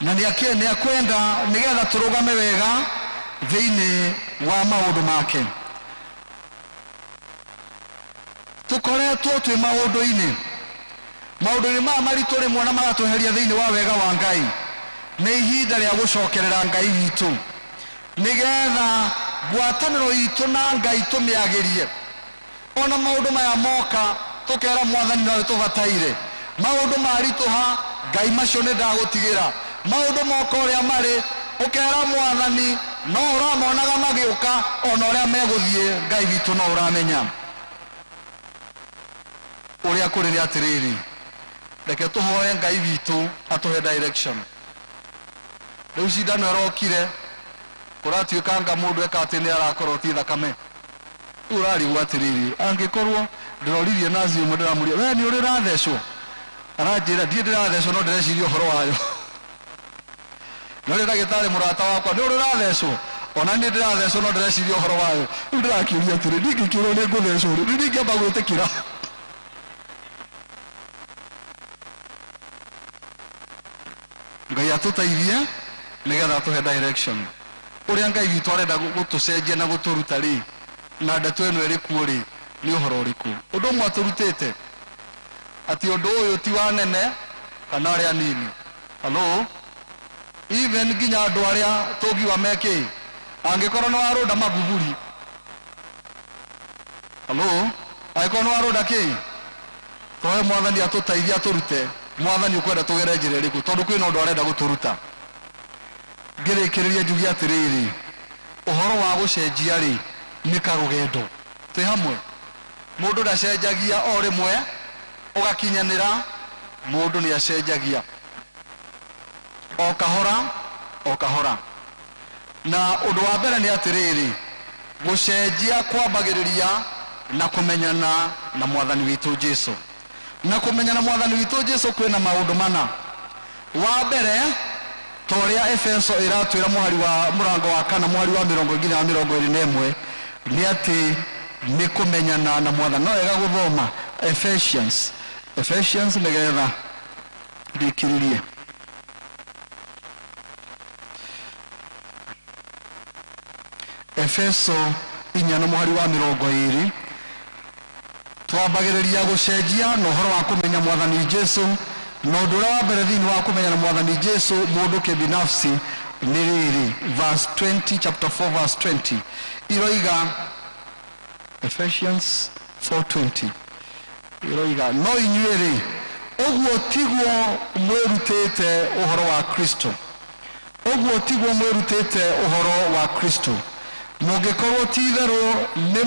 na nĩ akwenda nĩgetha tũrũgame wega thĩinĩ wa maũndũ make. Tũkoretwo twĩ maũndũ-inĩ maya maritũ rĩmwe na magatweheria thĩinĩ wa wega wa Ngai. Nĩ ihinda rĩa gũcokerera Ngai witũ nĩgetha ngwatanĩro itũ na Ngai tũmĩagĩrie. Ona maũndũ maya moka tũkera mwathani nowe tũbataire maũndũ maritũha Ngai macio nĩ ndagũtigĩra. Maũndũ moka ũrĩa marĩ ũkera mwathani no ũramonaga magĩũka ona ũrĩa megũthiĩ Ngai witũ no ũramenya. Ũrĩa kũrĩ nĩ atĩrĩrĩ reke tũhoe Ngai witũ atũhe direction. Rĩu cindano ĩrokire kũratuĩkanga mũndũ eka atĩ nĩ arakorwo ti thakame. Rĩu ũrarigwo atĩrĩrĩ angĩkorwo ndĩroririe nazi ũmwe ndĩramũria we nĩ ũrĩ ũrathecwo aranjĩra ndirĩ ndĩrathecwo no ndĩreciria ũhoro wayo. No rĩ ndagĩtarĩ mũrata wakwa nĩ ũrĩ ũrathecwo ona nĩ ndĩrathecwo no ndĩreciria ũhoro wayo. Rĩu ndĩrakĩũria atĩrĩ ndingĩkĩrwo nĩ ngũthecwo rĩ ndingĩamba gwĩtĩkĩra. Ngai atũteithie nĩgetha tũhe direction. Ũrĩa Ngai witũ arenda gũtũcenjia na gũtũruta rĩ na ndeto ĩno ĩrĩ kuo rĩ nĩ ũhoro ũrĩkũ? Ũndũ ũmwe atũrutĩte atĩ ũndũ ũyũ ti wa nene kana arĩa nini. Halo, even nginya andũ arĩa tũngiuga mekĩ angĩkorwo nĩ warũnda maguguri. Halo, angĩkorwo nĩ warũnda kĩ tũhe mwathani atũteithie atũrute. Mwathani ũkwenda tũgere njĩra ĩrĩkũ tondũ kwĩna ũndũ arenda gũtũruta. Ngĩrĩkĩrĩria njuge atĩrĩrĩ ũhoro wa gũcenjia rĩ nĩ karũgendo. Twĩ hamwe mũndũ ndacenjagia o rĩmwe ugakinyanira mundu ni acenjagia o kahora na undu wa mbere ni atiriri gucenjia kwambagiriria na kumenyana na mwathani witu Jesu. Na kumenyana mwathani witu Jesu kwina maundu mana. Wa mbere toria Efeso iratwira muhari wa murango wa kana muhari wa 20 ni ati ni kumenyana na mwathani. No ega guthoma Ephesians nigetha ndikiririe Efeso 4 muhari wa 20 twambagiriria gucenjia no horo wa kumenya mwathani Jesu. No ndura wa mbere thini wa kumenya na mwathani Jesu mundu kibinafsi ni riri verse 20 chapter 4 verse 20 iroiga Ephesians 4:20 iroiga no inyuere ogwo tigwo mwerutete uhoro wa Kristo, ogwo tigwo mwerutete uhoro wa Kristo mugikorwo ti theru ni